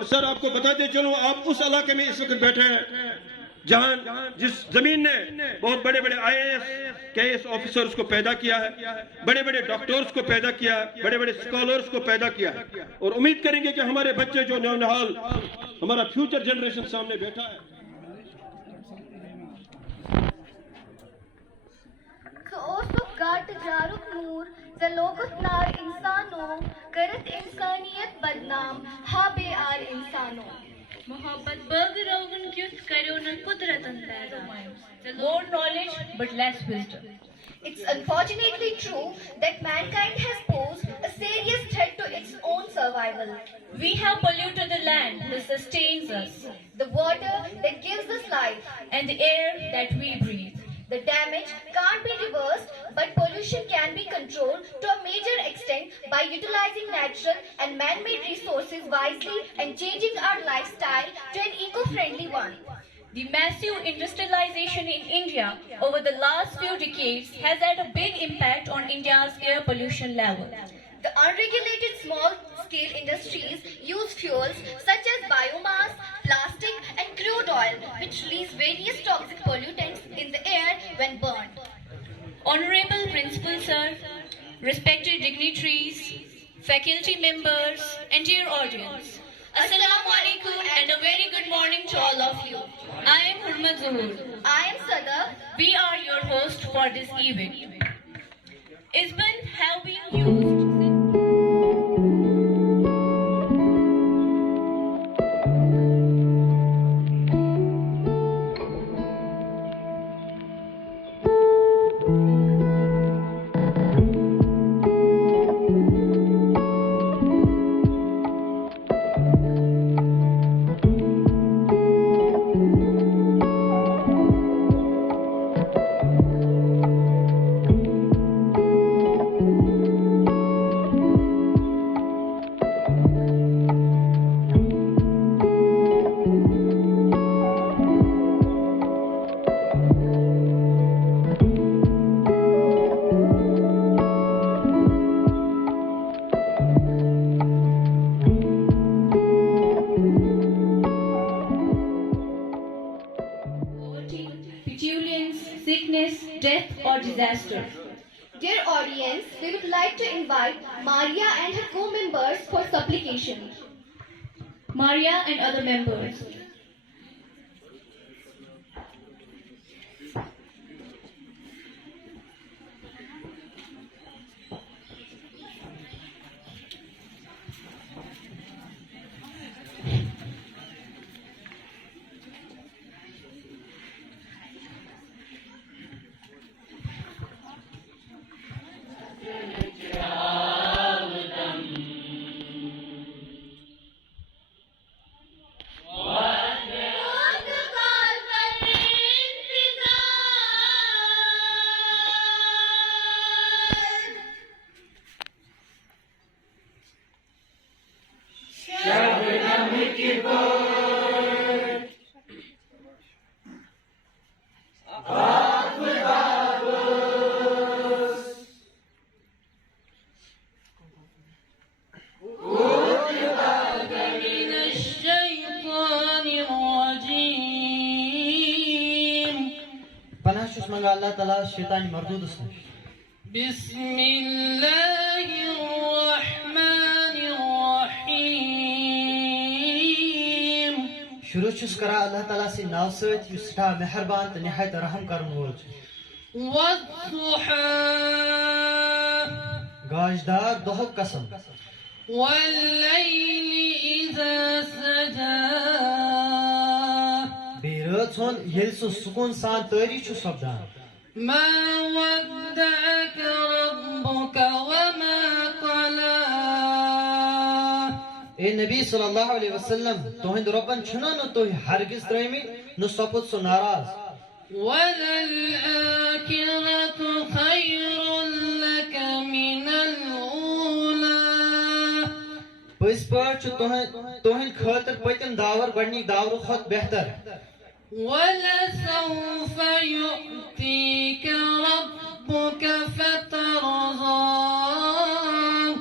और सर आपको बताते चलो, आप उस इलाके में इस वक्त बैठे हैं जहां जिस जमीन ने बहुत बड़े बड़े IAS KS ऑफिसर्स को पैदा किया है, बड़े बड़े डॉक्टर्स को पैदा किया है, बड़े बड़े स्कॉलर्स को पैदा किया है, और उम्मीद करेंगे कि हमारे बच्चे जो नौनिहाल हमारा फ्यूचर जनरेशन सामने बैठा है। मोहब्बत बगरोगन क्युत करो न कुदरतन पैदा. More knowledge but less wisdom. It's unfortunately true that mankind has posed a serious threat to its own survival. We have polluted the land that sustains us, The water that gives us life. and the air that we breathe. The damage can't be reversed, but pollution can be controlled to a major extent by utilizing natural and man-made resources wisely and changing our lifestyle to an eco-friendly one. The massive industrialization in India over the last few decades has had a big impact on India's air pollution level. The unregulated small-scale industries use fuels such as biomass, plastic and crude oil, which release various toxic pollutants in the air when burned. Honorable Principal Sir, respected dignitaries, faculty members and dear audience, Assalamu alaikum and a very good morning to all of you. I am Hurmat Zuhur. I am Sada. We are your host for this event. Isban have been used. Sickness, death or disaster. Dear audience, we would like to invite Maria and her co-members for supplication. Maria and other members. Allah Ta'ala şeytan mardudusun. Bismillahirrahmanirrahim. Şuru çüz kara Allah Ta'ala si nav söt yusra meherban te nihayet rahim karun ol. Wadduha. Gajdar dohuk kasam. Wal-layli iza saja. Son yelsu sukun san tari çu sabdan. Ma wadda'aka rabbuka wa ma qala. Ey Nabi sallallahu aleyhi ve sellem tohind Rabban çuna no tohi hargiz traymi no saput so naraz. Walal akhiratu khayrun laka minal ula. Pis par çu tohind khatir patin davar gadni davru khat behtar. وَلَسَوْفَ يُؤْتِيكَ رَبُّكَ فَتَرْضَىٰ.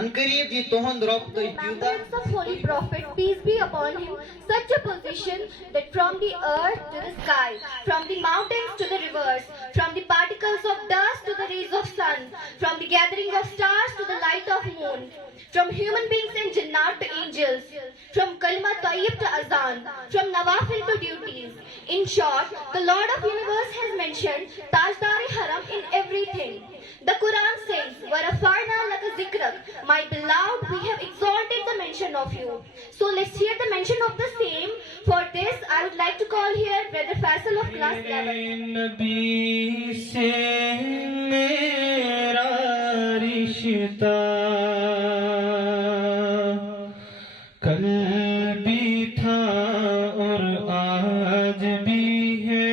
Anqarib ye tohand rob to Remembrance of Holy Prophet, peace be upon him, such a position that from the earth to the sky, from the mountains to the rivers, from the particles of dust to the rays of sun, from the gathering of stars to the light of moon, from human beings and jannat to angels, from kalma tayyib to azan, from nawafil to duties. In short, the Lord of universe has mentioned Tajdar-e Haram in everything. The Quran says, وَرَفَعْنَا لَكَ ذِكْرَكَ, my beloved, we have exalted the mention of you. So let's hear the mention of the same. For this, I would like to call here Brother Faisal of class 11. नबी से मेरा रिश्ता कल भी था और आज भी है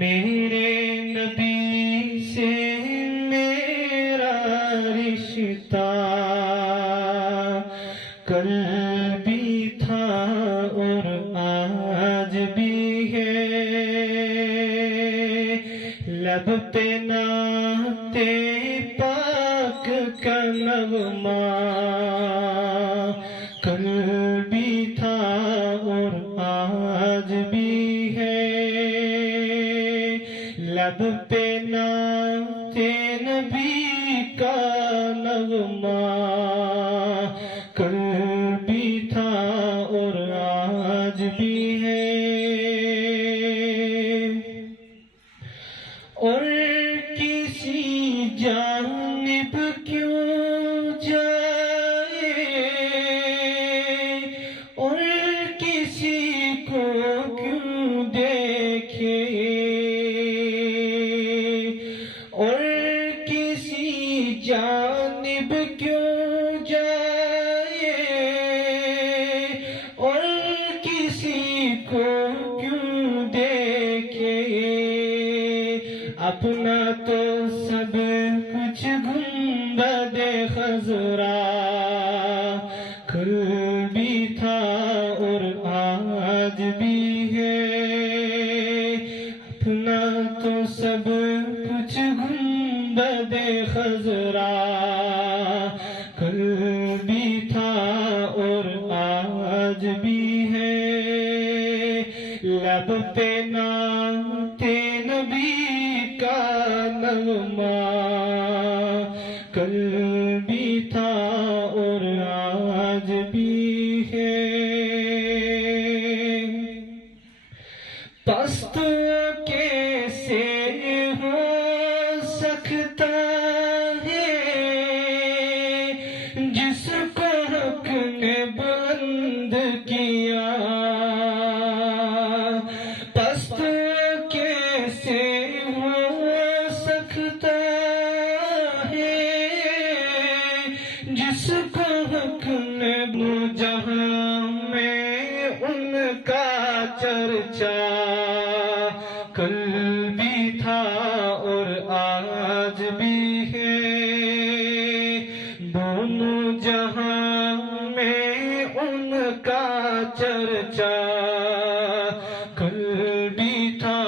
मेरे नबी से मेरा रिश्ता कल भी था और आज भी है लब पे नाते पाक का नगमा कल भी था और आज भी है लब पे नाते नबी का नगमा कल भी था और आज भी है और किसी जानिब क्यों जाए और किसी को क्यों देखे और किसी जानिब क्यों जाए और किसी को क्यों देखे अपना तो सब कुछ गुंबद-ए खज़रा कल भी था और आज भी है अपना तो सब कुछ गुंबद-ए खज़रा कल भी था और आज भी है लब पे नाते नबी का नगमा कल भी था और आज भी है पस्तों कैसे हो सकता है जिसको हक ने बुलंद किया पस्तों कैसे हो सकता है जिसको हक ने जहां में उनका चर्चा कल भी था और आज भी है दोनों जहां में उनका चर्चा कल भी था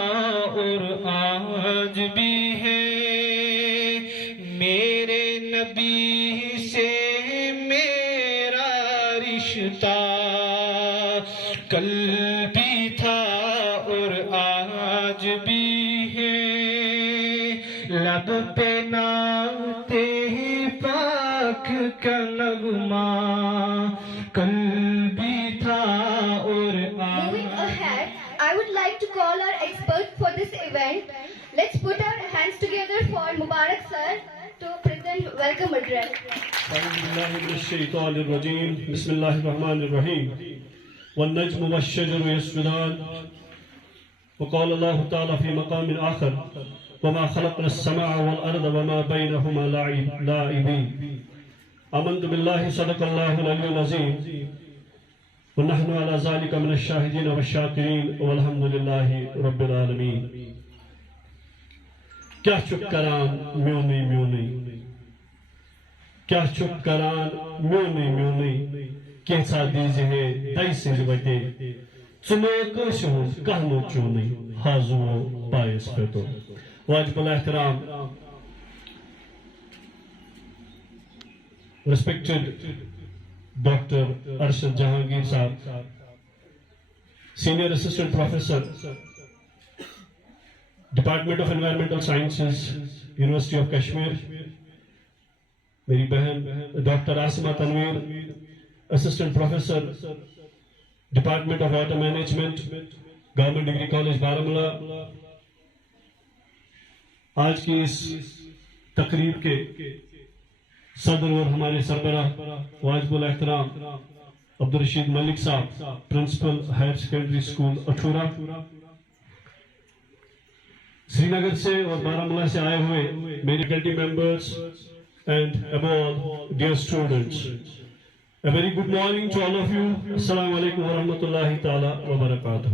और आज भी है मेरे नबी से मेरा रिश्ता कल भी था और आज भी है लब पे नाते पाक का नगमा कल भी था और Moving ahead, I would like to call our expert for this event. Let's put our hands together for Mubarak sir to present welcome address. بسم الله الرحمن الرحيم والنجم والشجر يسجدان وقال الله تعالى في مقام آخر وما خلقنا السماء والأرض وما بينهما لاعبين آمنت بالله صدق الله العلي العظيم ونحن على ذلك من الشاهدين والشاكرين والحمد لله رب العالمين क्या चुप करान म्योनी म्योनी क्या चुप करान म्योनी म्योनी कैसा दीजे है दई से बटे चुनो कशो कहनो चोनी हाजो पायस पे तो वाजिब एहतराम respected Dr. Arshad Jahangir Sahab, Senior Assistant Professor, Department of Environmental Sciences, University of Kashmir, मेरी बहन doctor Asima Tanveer, Assistant Professor, Department of Water Management, Government Degree College Baramulla. आज की इस तकरीब के सदर और हमारे सरबराह वाजिबुल एहतराम अब्दुल रशीद मलिक साहब, principal higher secondary school Athura, Srinagar से और बारामूला से आए हुए मेरे faculty members and above all dear students, a very good morning to all of you. Assalamu alaikum wa rahmatullahi ta'ala wa barakatuh.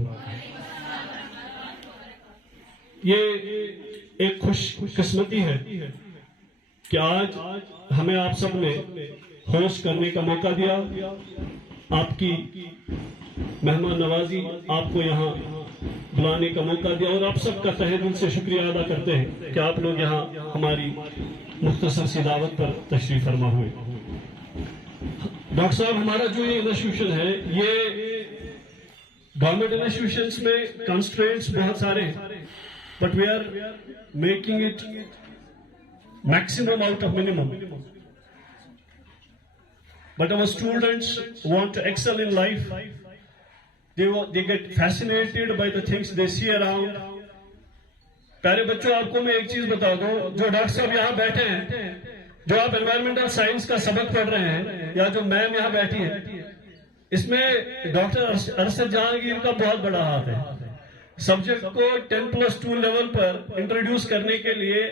ये एक खुशकिस्मती है कि आज हमें आप सब ने होस्ट करने का मौका दिया, आपकी मेहमान नवाजी, आपको यहाँ बुलाने का मौका दिया और आप सबका तहे दिल से शुक्रिया अदा करते हैं कि आप लोग यहाँ हमारी मुख्तसर सी दावत पर तशरीफ फरमा हुए। डॉक्टर साहब, हमारा जो ये इंस्टीट्यूशन है, ये गवर्नमेंट इंस्टीट्यूशंस में कंस्ट्रेंट्स बहुत सारे हैं, but we are making it maximum out of minimum. But our students want to excel in life. They get fascinated by the things they see around. प्यारे बच्चों, आपको मैं एक चीज बता दूं, जो डॉक्टर साहब यहाँ बैठे हैं, जो आप एनवायरमेंटल साइंस का सबक पढ़ रहे हैं, या जो मैम यहाँ बैठी है, इसमें डॉक्टर अरशद जहांगीर का बहुत बड़ा हाथ है। सब्जेक्ट को 10+2 लेवल पर इंट्रोड्यूस करने के लिए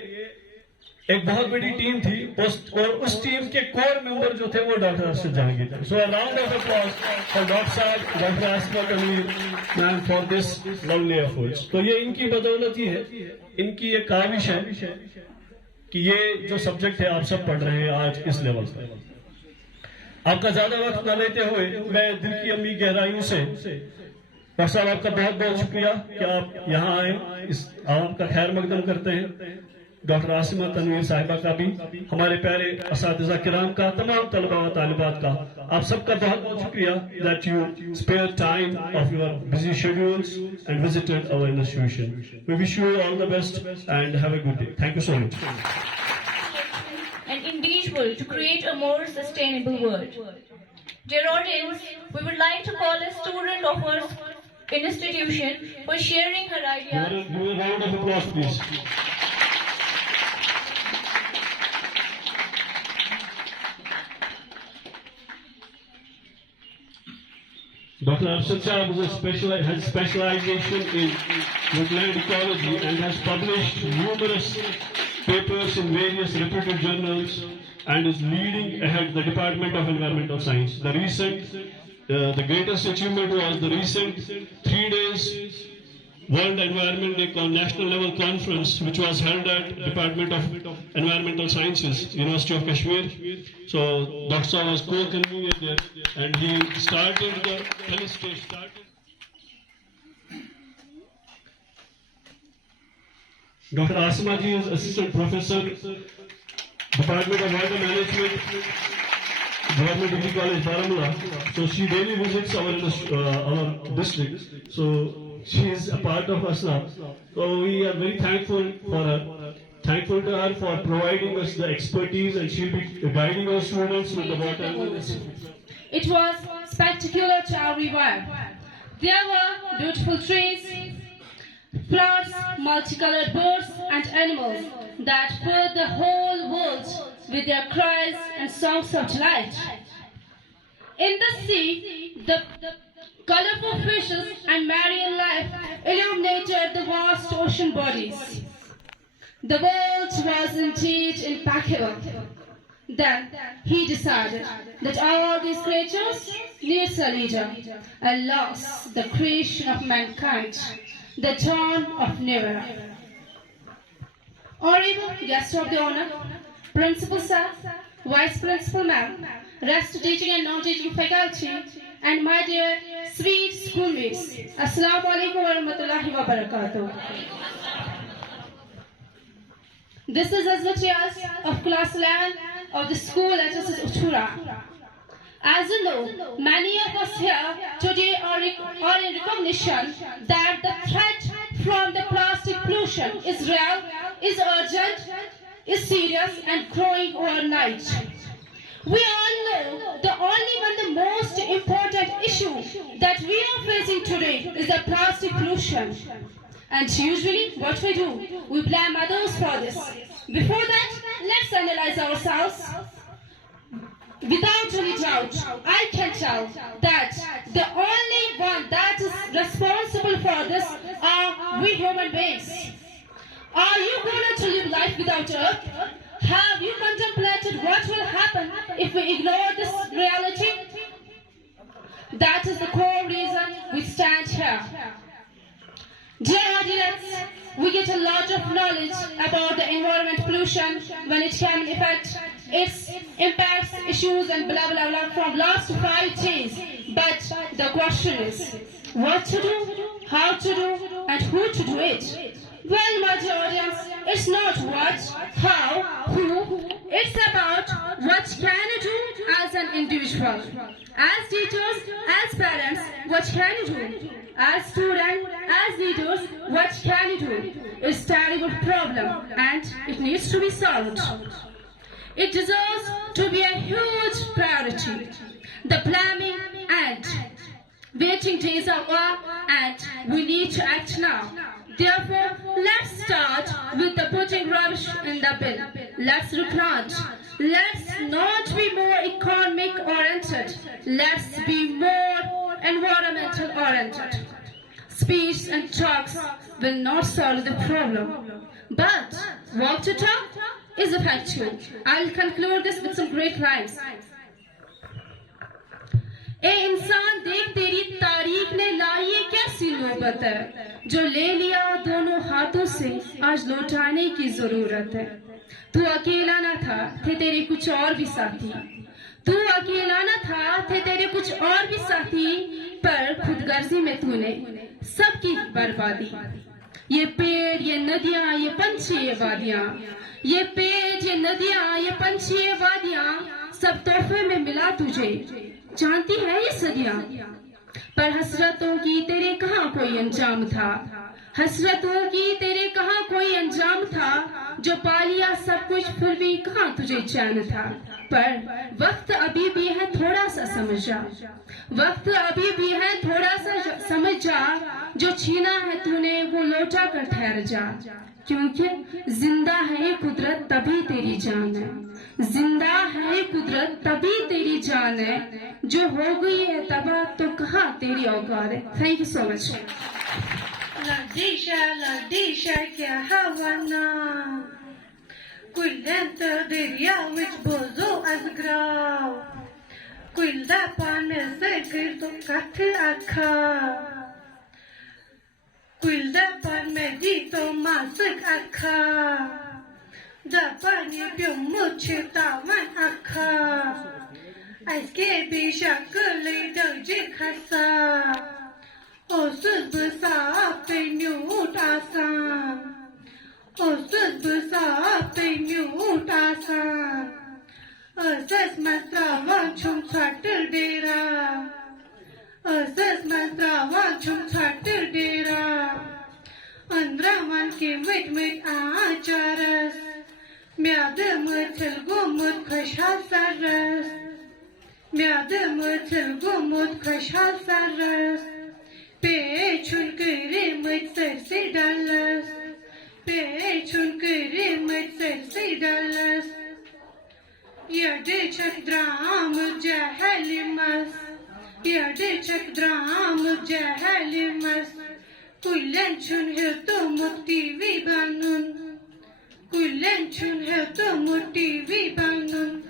एक बहुत बड़ी टीम थी और उस टीम के कोर मेंबर जो थे वो डॉक्टर अरशद जहांगीर थे। So a round of applause for doctor साहब, doctor Asima Tanveer ma'am for this lovely efforts. तो ये इनकी बदौलत ही है, इनकी ये काविश है कि ये जो सब्जेक्ट है आप सब पढ़ रहे हैं आज इस लेवल पर। आपका ज्यादा वक्त न लेते हुए मैं दिल की अम्मी गहराइयों से डॉक्टर साहब आपका बहुत बहुत शुक्रिया कि आप यहाँ आए, इस आवाम का खैर मकदम करते हैं। डॉक्टर आसिमा तनवीर साहिबा का भी, हमारे प्यारे असातिज़ा किराम का, तमाम तलबा व तालिबात का, आप सबका बहुत बहुत शुक्रिया that you spare time of your busy schedules and visited our institution. We wish you all the best and have a good day. Thank you so much. An individual to create a more sustainable world. Dear audience, we would like to call a student of our institution for sharing her ideas. Give a round of applause, please. Dr. Arshad Sahab has specialization in woodland ecology and has published numerous papers in various reputed journals and is leading ahead the Department of Environmental Science. The greatest achievement was the recent 3 days World Environment Day National Level Conference, which was held at Department of Environmental Sciences, University of Kashmir. So Dr. Saab was co-convener there, and he started the felicitation. Dr. Asima ji is Assistant Professor, Department of Water Management, Government Degree College Baramulla. So she daily visits our district. So she is a part of us now. So we are very thankful for her. Thankful to her for providing us the expertise, and she'll be guiding our students with the water. It was spectacular to everyone. There were beautiful trees, flowers, multicolored birds and animals that filled the whole world with their cries and songs of delight. In the sea, the colorful fishes and marine life illuminated the vast ocean bodies. The world was indeed impeccable. Then he decided that all these creatures needs a leader, and lost the creation of mankind, the dawn of new era. Honorable guest of the honor, Principal Sir, Vice Principal Ma'am, rest teaching and non-teaching faculty, and my dear sweet schoolmates, Assalamu alaikum wa rahmatullahi wa barakatuh. This is Azmat Riaz of class 11 of the school HSS ATHOORA. As you know, many of us here today are in recognition that the threat from the plastic pollution is real, is urgent, is serious and growing overnight. We all know the only one, the most important issue that we are facing today is the plastic pollution. And usually what we do, we blame others for this. Before that, let's analyze ourselves. Without any doubt, I can tell that the only one that is responsible for this are we human beings. Are you going to live life without Earth? Have you contemplated what will happen if we ignore this reality? That is the core reason we stand here. Dear audience, we get a lot of knowledge about the environment pollution when it can affect its impacts, issues and blah blah blah from last 5 days. But the question is, what to do, how to do and who to do it? Well, my dear audience, it's not what, how, who, it's about what can you do as an individual. As teachers, as parents, what can you do? As students, as leaders, what can you do? It's a terrible problem and it needs to be solved. It deserves to be a huge priority. The planning and waiting days are over and we need to act now. Therefore, let's start with the putting rubbish in the bin. Let's replant. Let's not be more economic oriented. Let's be more environmental oriented. Speech and talks will not solve the problem. But walk to talk is effective. I'll conclude this with some great lines. ए इंसान देख तेरी तारीख ने लाई ये कैसी नौबत है जो ले लिया दोनों हाथों से आज लौटाने की जरूरत है तू अकेला ना था थे तेरे कुछ और भी साथी तू अकेला ना था थे तेरे कुछ और भी साथी पर खुदगर्जी में तूने सबकी बर्बादी ये पेड़ ये नदियां ये पंछी ये वादियां ये पेड़ ये नदियां ये पंछी ये वादियां सब तोहफे में मिला तुझे जानती है ये सदियां पर हसरतों की तेरे कहाँ कोई अंजाम था हसरतों की तेरे कहाँ कोई अंजाम था जो पा लिया सब कुछ फिर भी कहाँ तुझे चैन था पर वक्त अभी भी है थोड़ा सा समझ जा वक्त अभी भी है थोड़ा सा समझ जा जो छीना है तूने वो लौटा कर ठहर जा क्योंकि जिंदा है ये कुदरत तभी तेरी जान है जिंदा है कुदरत तभी तेरी जान है जो हो गई है तबाह तो कहाँ तेरी औकात है thank you so much Ladisha kya hawana Kullenta derya which bozo as grav Kullda pan mein se gir to kath akha Kullda pan mein di to masak akha Da pani pyo muche tawan akha Aiske bisha kule doji khasa Osuz besa pe nyut asan Osuz besa pe nyut asan Osuz matravan chum chatter dera Osuz matravan chum chatter dera Andravan ke mit acharas Myad mutil gumut khashal saras Myad mutil gumut khashal saras Pechun kere mut sarse dalas Pechun kere mut sarse dalas Yade chak dram jahalimas Yade chak dram jahalimas Kullan chun hai to mukti vi banun Kullan chun hai to mukti vi banun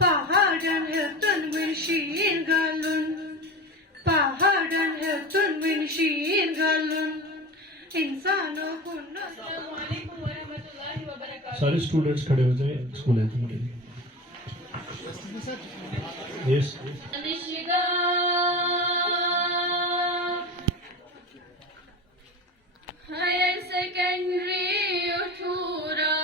Pahadan hai tanwir shir galun Pahadan hai tanwir shir galun Insano hunna सारे स्टूडेंट्स खड़े हो जाए school anthem के लिए yes Higher secondary ATHOORA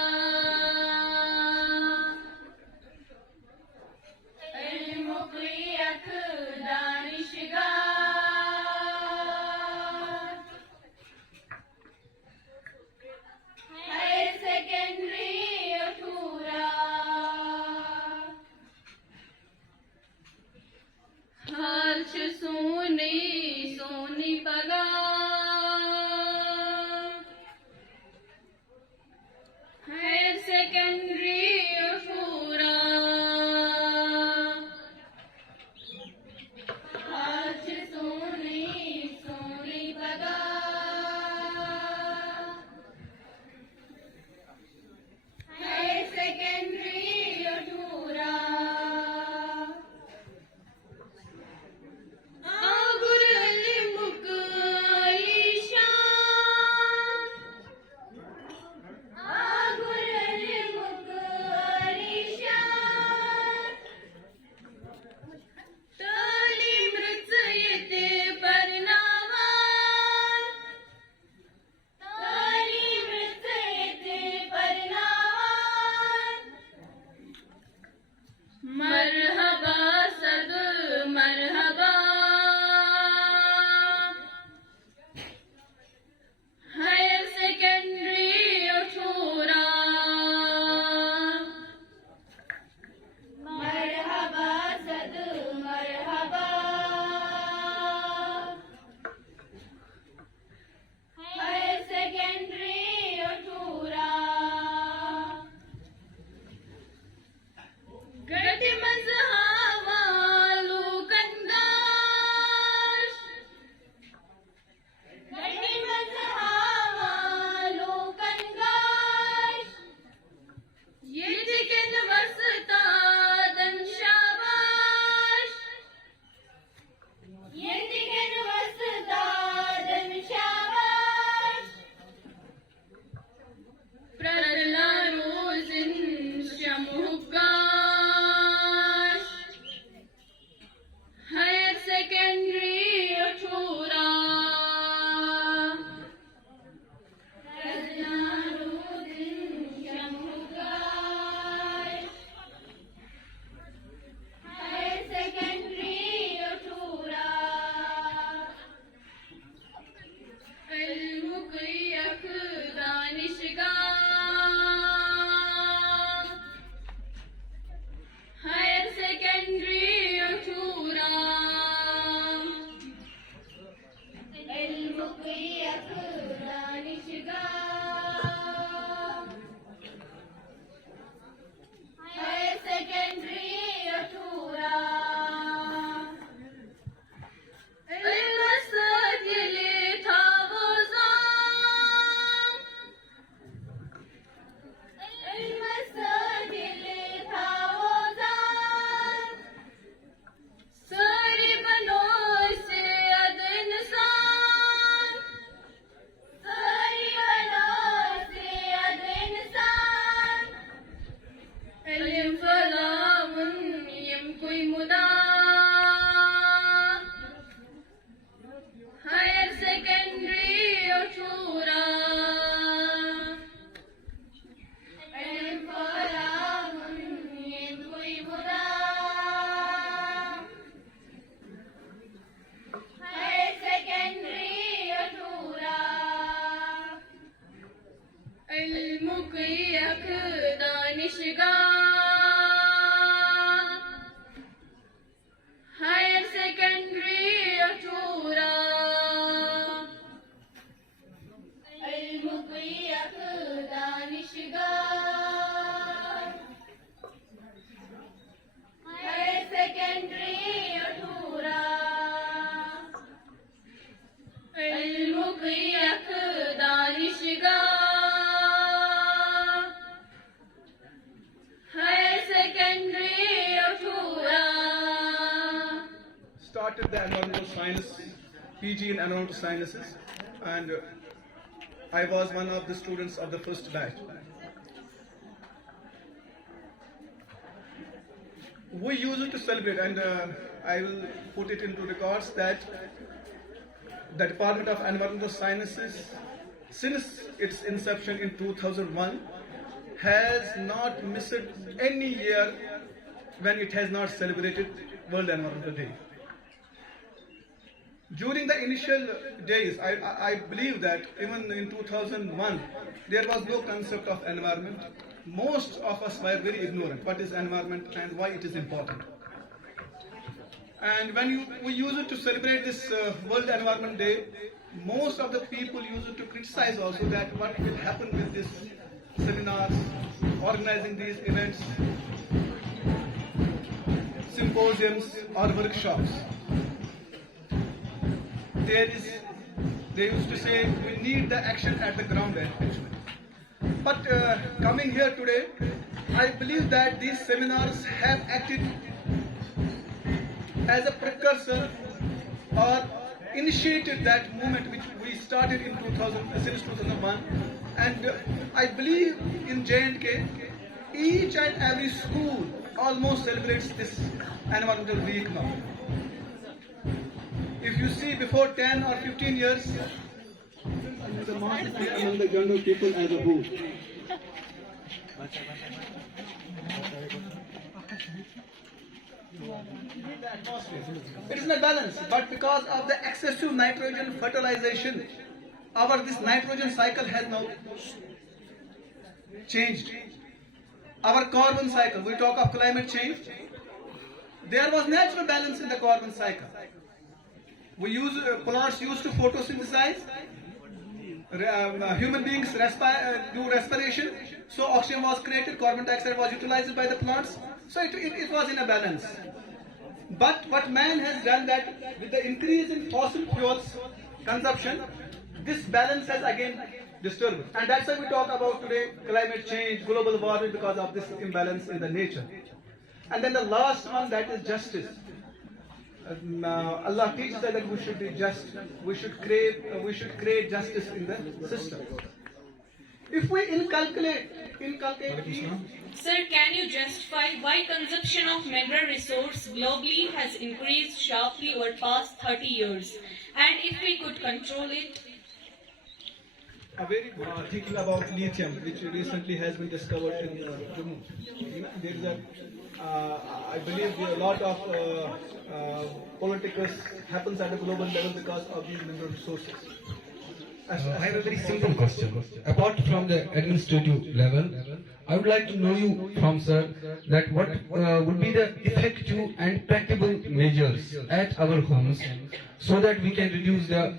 Science, PG in Environmental Sciences, and I was one of the students of the first batch. We used to celebrate, and I will put it into records that the Department of Environmental Sciences, since its inception in 2001, has not missed any year when it has not celebrated World Environmental Day. During the initial days, I believe that even in 2001, there was no concept of environment. Most of us were very ignorant what is environment and why it is important. And when we used to celebrate this World Environment Day, most of the people used to criticize also that what will happen with these seminars, organizing these events, symposiums or workshops. They used to say we need the action at the ground actually. But coming here today, I believe that these seminars have acted as a precursor or initiated that movement which we started in since 2001. And I believe in J&K, each and every school almost celebrates this environmental week now. If you see before 10 or 15 years, the masses among the younger people as a whole. It is in a balance, but because of the excessive nitrogen fertilization, this nitrogen cycle has now changed. Our carbon cycle, we talk of climate change, there was natural balance in the carbon cycle. Plants used to photosynthesize, human beings do respiration, so oxygen was created, carbon dioxide was utilized by the plants, so it was in a balance. But what man has done that with the increase in fossil fuels consumption, this balance has again disturbed. And that's why we talk about today climate change, global warming, because of this imbalance in the nature. And then the last one, that is justice. Allah teaches us that we should be just. We should create justice in the system. If we inculcate. Sir, can you justify why consumption of mineral resource globally has increased sharply over past 30 years? And if we could control it? A very good article about lithium, which recently has been discovered in Jammu. There is I believe a lot of politics happens at a global level because of these mineral resources. I have a very simple question. Apart from the administrative level, I would like to know you from sir that what would be the effective and practical measures at our homes so that we can reduce the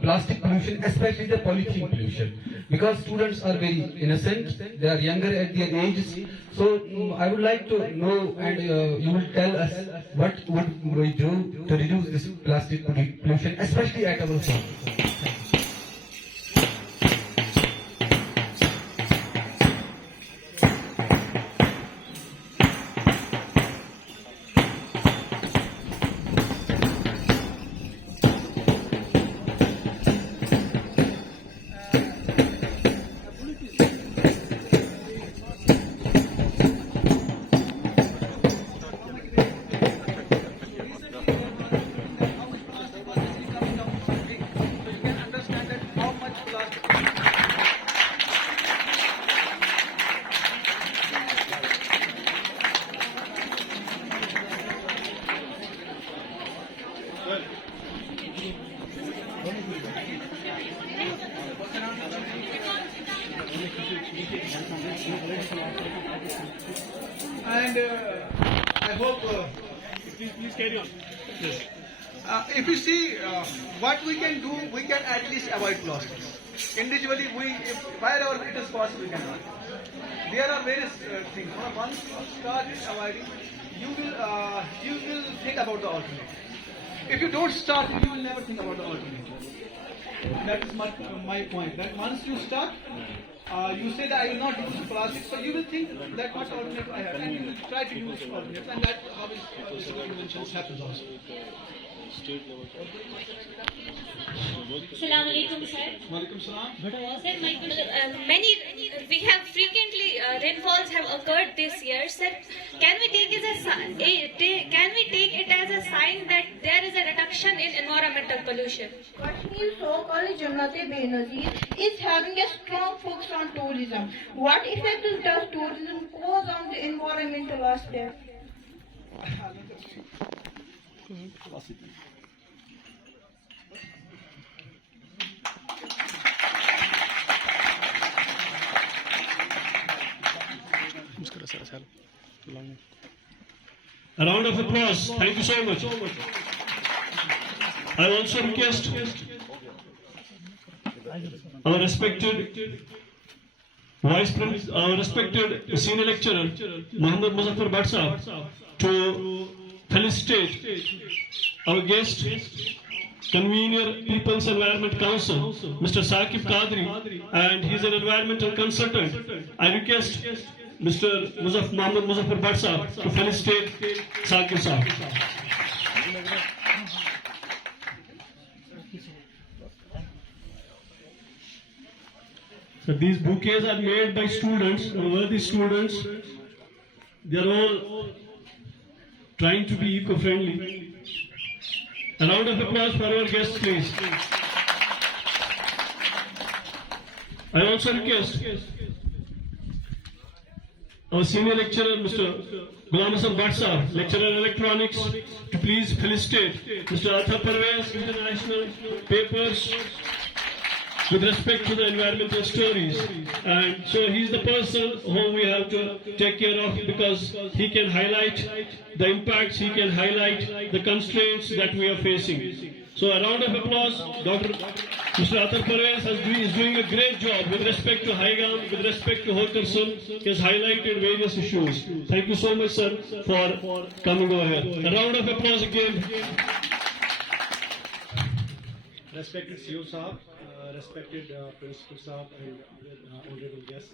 plastic pollution, especially the polythene pollution. Because students are very innocent, they are younger at their ages. So I would like to know, and you will tell us what would we do to reduce this plastic pollution, especially at our homes. And I hope, Please carry on. Yes. if you see what we can do, we can at least avoid plastics. Individually, wherever it is possible, we can avoid. There are various things. Once you start avoiding, you will think about the alternative. If you don't start, you will never think about the alternative. That is my point. That once you start, you say that I will not use plastics, so you will think that what alternative I have, and you will try to use alternatives, and that how social inventions happens also. Assalamu alaikum, sir. Walaikum salam. Sir, we have frequently rainfalls have occurred this year. Sir, can we take it as a sign that there is a reduction in environmental pollution? Kashmir, so-called Jannat-e-Benazir, is having a strong focus on tourism. What effect does tourism cause on the environmental aspect? A round of applause. Thank you so much. I also request our respected our respected senior lecturer, Muhammad Muzaffar Bhatt Sahab, to felicitate our guest, convener, People's Environment Council, Mr. Saqib Qadri, and he's an environmental consultant. I request Mr. Muhammad Muzaffar Bhatt Sahab to felicitate Saqib Sahab. So these bouquets are made by students, worthy students. They are all trying to be eco-friendly. A round of applause for our guests, please. I also request our senior lecturer, Mr. Ghulam Hassan Bhatt Sahab, lecturer in electronics, to please felicitate Mr. Athar Parvez, international papers, with respect to the environmental stories. And so he's the person whom we have to take care of, because he can highlight the impacts, he can highlight the constraints that we are facing. So a round of applause. Mr. Athar Parvez is doing a great job with respect to Haigam, with respect to Hokarsun. He has highlighted various issues. Thank you so much, sir, for coming over here. A round of applause again. Respected CEO Saab, respected Principal Saab and honorable guests,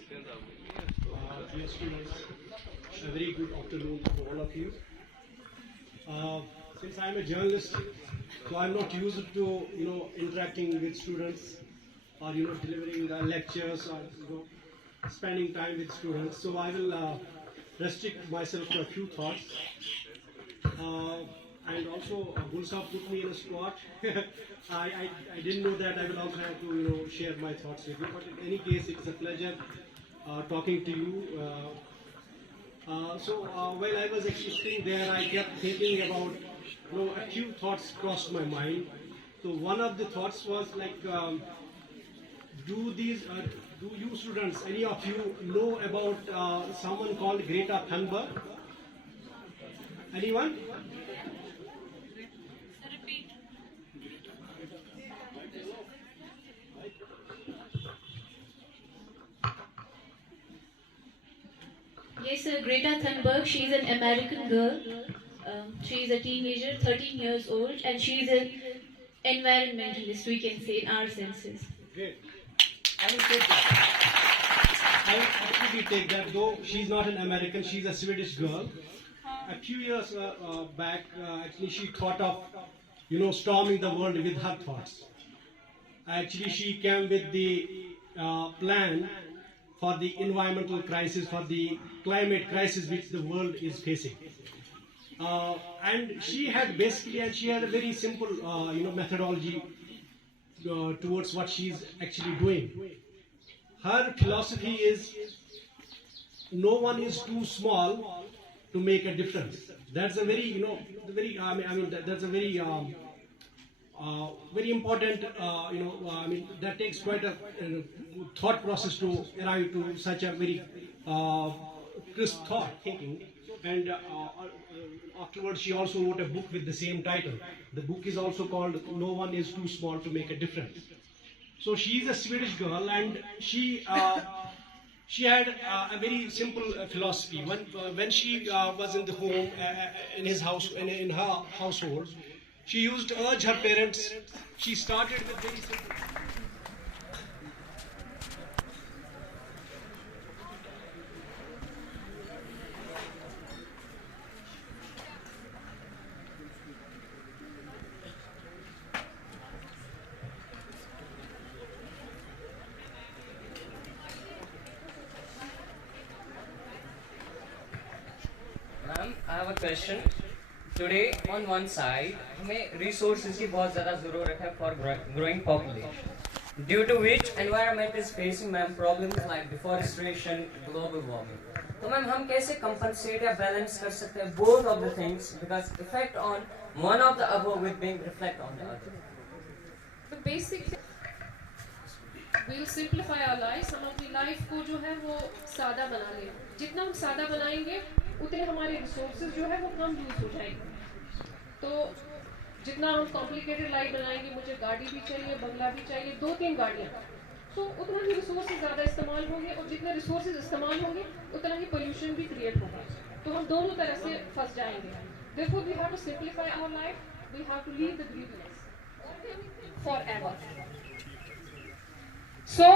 dear students, a very good afternoon to all of you. Since I am a journalist, so I am not used to interacting with students or delivering lectures or spending time with students. So I will restrict myself to a few thoughts. And also, Gulsaf put me in a spot. I didn't know that I will also have to share my thoughts with you. But in any case, it's a pleasure talking to you. So while I was actually sitting there, I kept thinking about a few thoughts crossed my mind. So one of the thoughts was like, do you students, any of you, know about someone called Greta Thunberg? Anyone? Yes, sir. Greta Thunberg, she is an American girl. She is a teenager, 13 years old, and she is an environmentalist, we can say, in our senses. Great. I will take that. I will absolutely take that, though she's not an American, she's a Swedish girl. A few years back, actually she thought of, storming the world with her thoughts. Actually, she came with the plan for the environmental crisis, for the climate crisis which the world is facing. And she had a very simple, methodology towards what she's actually doing. Her philosophy is, no one is too small to make a difference. That's a very, that's a very, very important, that takes quite a thought process to arrive to such a very crisp thought thinking. And afterwards, she also wrote a book with the same title. The book is also called "No One Is Too Small to Make a Difference." So she is a Swedish girl, and she had a very simple philosophy. When she was in the home, in her household, she used to urge her parents. She started with very simple. have a question. Today, on one side, हमें resources की बहुत ज़्यादा ज़रूरत है for growing population, due to which environment is facing problems like deforestation, global warming. तो मैम हम कैसे compensate या balance कर सकते हैं both of the things, because effect on one of the above will being reflect on the other. The basic we'll simplify our lives. हम अपनी लाइफ को जो है वो सादा बना लें. जितना हम सादा बनाएंगे उतने हमारे रिसोर्सेज जो है वो कम यूज हो जाएंगे. तो जितना हम कॉम्प्लिकेटेड लाइफ बनाएंगे, मुझे गाड़ी भी चाहिए, बंगला भी चाहिए, 2-3 गाड़ियाँ, तो उतना ही रिसोर्सेज ज़्यादा इस्तेमाल होंगे, और जितने रिसोर्सेज इस्तेमाल होंगे उतना ही पोल्यूशन भी क्रिएट होगा. तो हम दोनों तरह से फंस जाएंगे. Therefore we have to simplify our life. We have to leave the greediness forever. So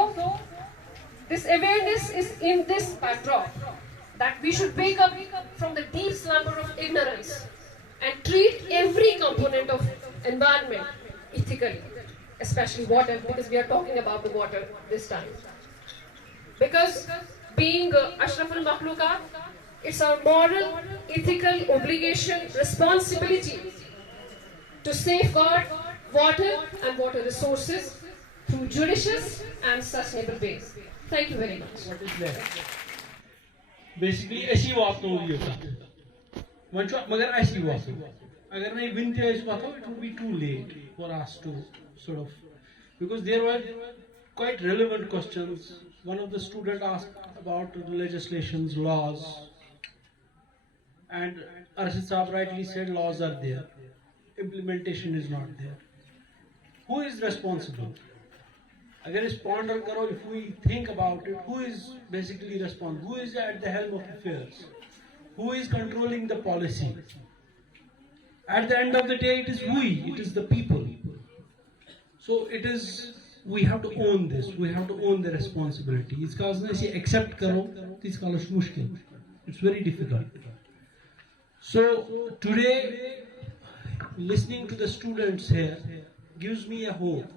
this awareness is in this backdrop, that we should wake up from the deep slumber of ignorance and treat every component of environment ethically, especially water, because we are talking about the water this time. Because being Ashraful Makhlukat, it's our moral, ethical obligation, responsibility to safeguard water and water resources through judicious and sustainable ways. Thank you very much. What is left? Basically, ऐसी बात तो हुई होता. मगर ऐसी बात हो. अगर नहीं विनते ऐसी बात हो, it would be too late for us to sort of, because there were quite relevant questions. One of the students asked about legislations, laws, and Arshad Saab rightly said laws are there, implementation is not there. Who is responsible? Agar is ponder karo, if we think about it, who is basically responsible? Who is at the helm of affairs? Who is controlling the policy? At the end of the day, it is we, it is the people. So it is, we have to own this, we have to own the responsibility. It's because if you accept karo, it's mushkil. It's very difficult. So today, listening to the students here gives me a hope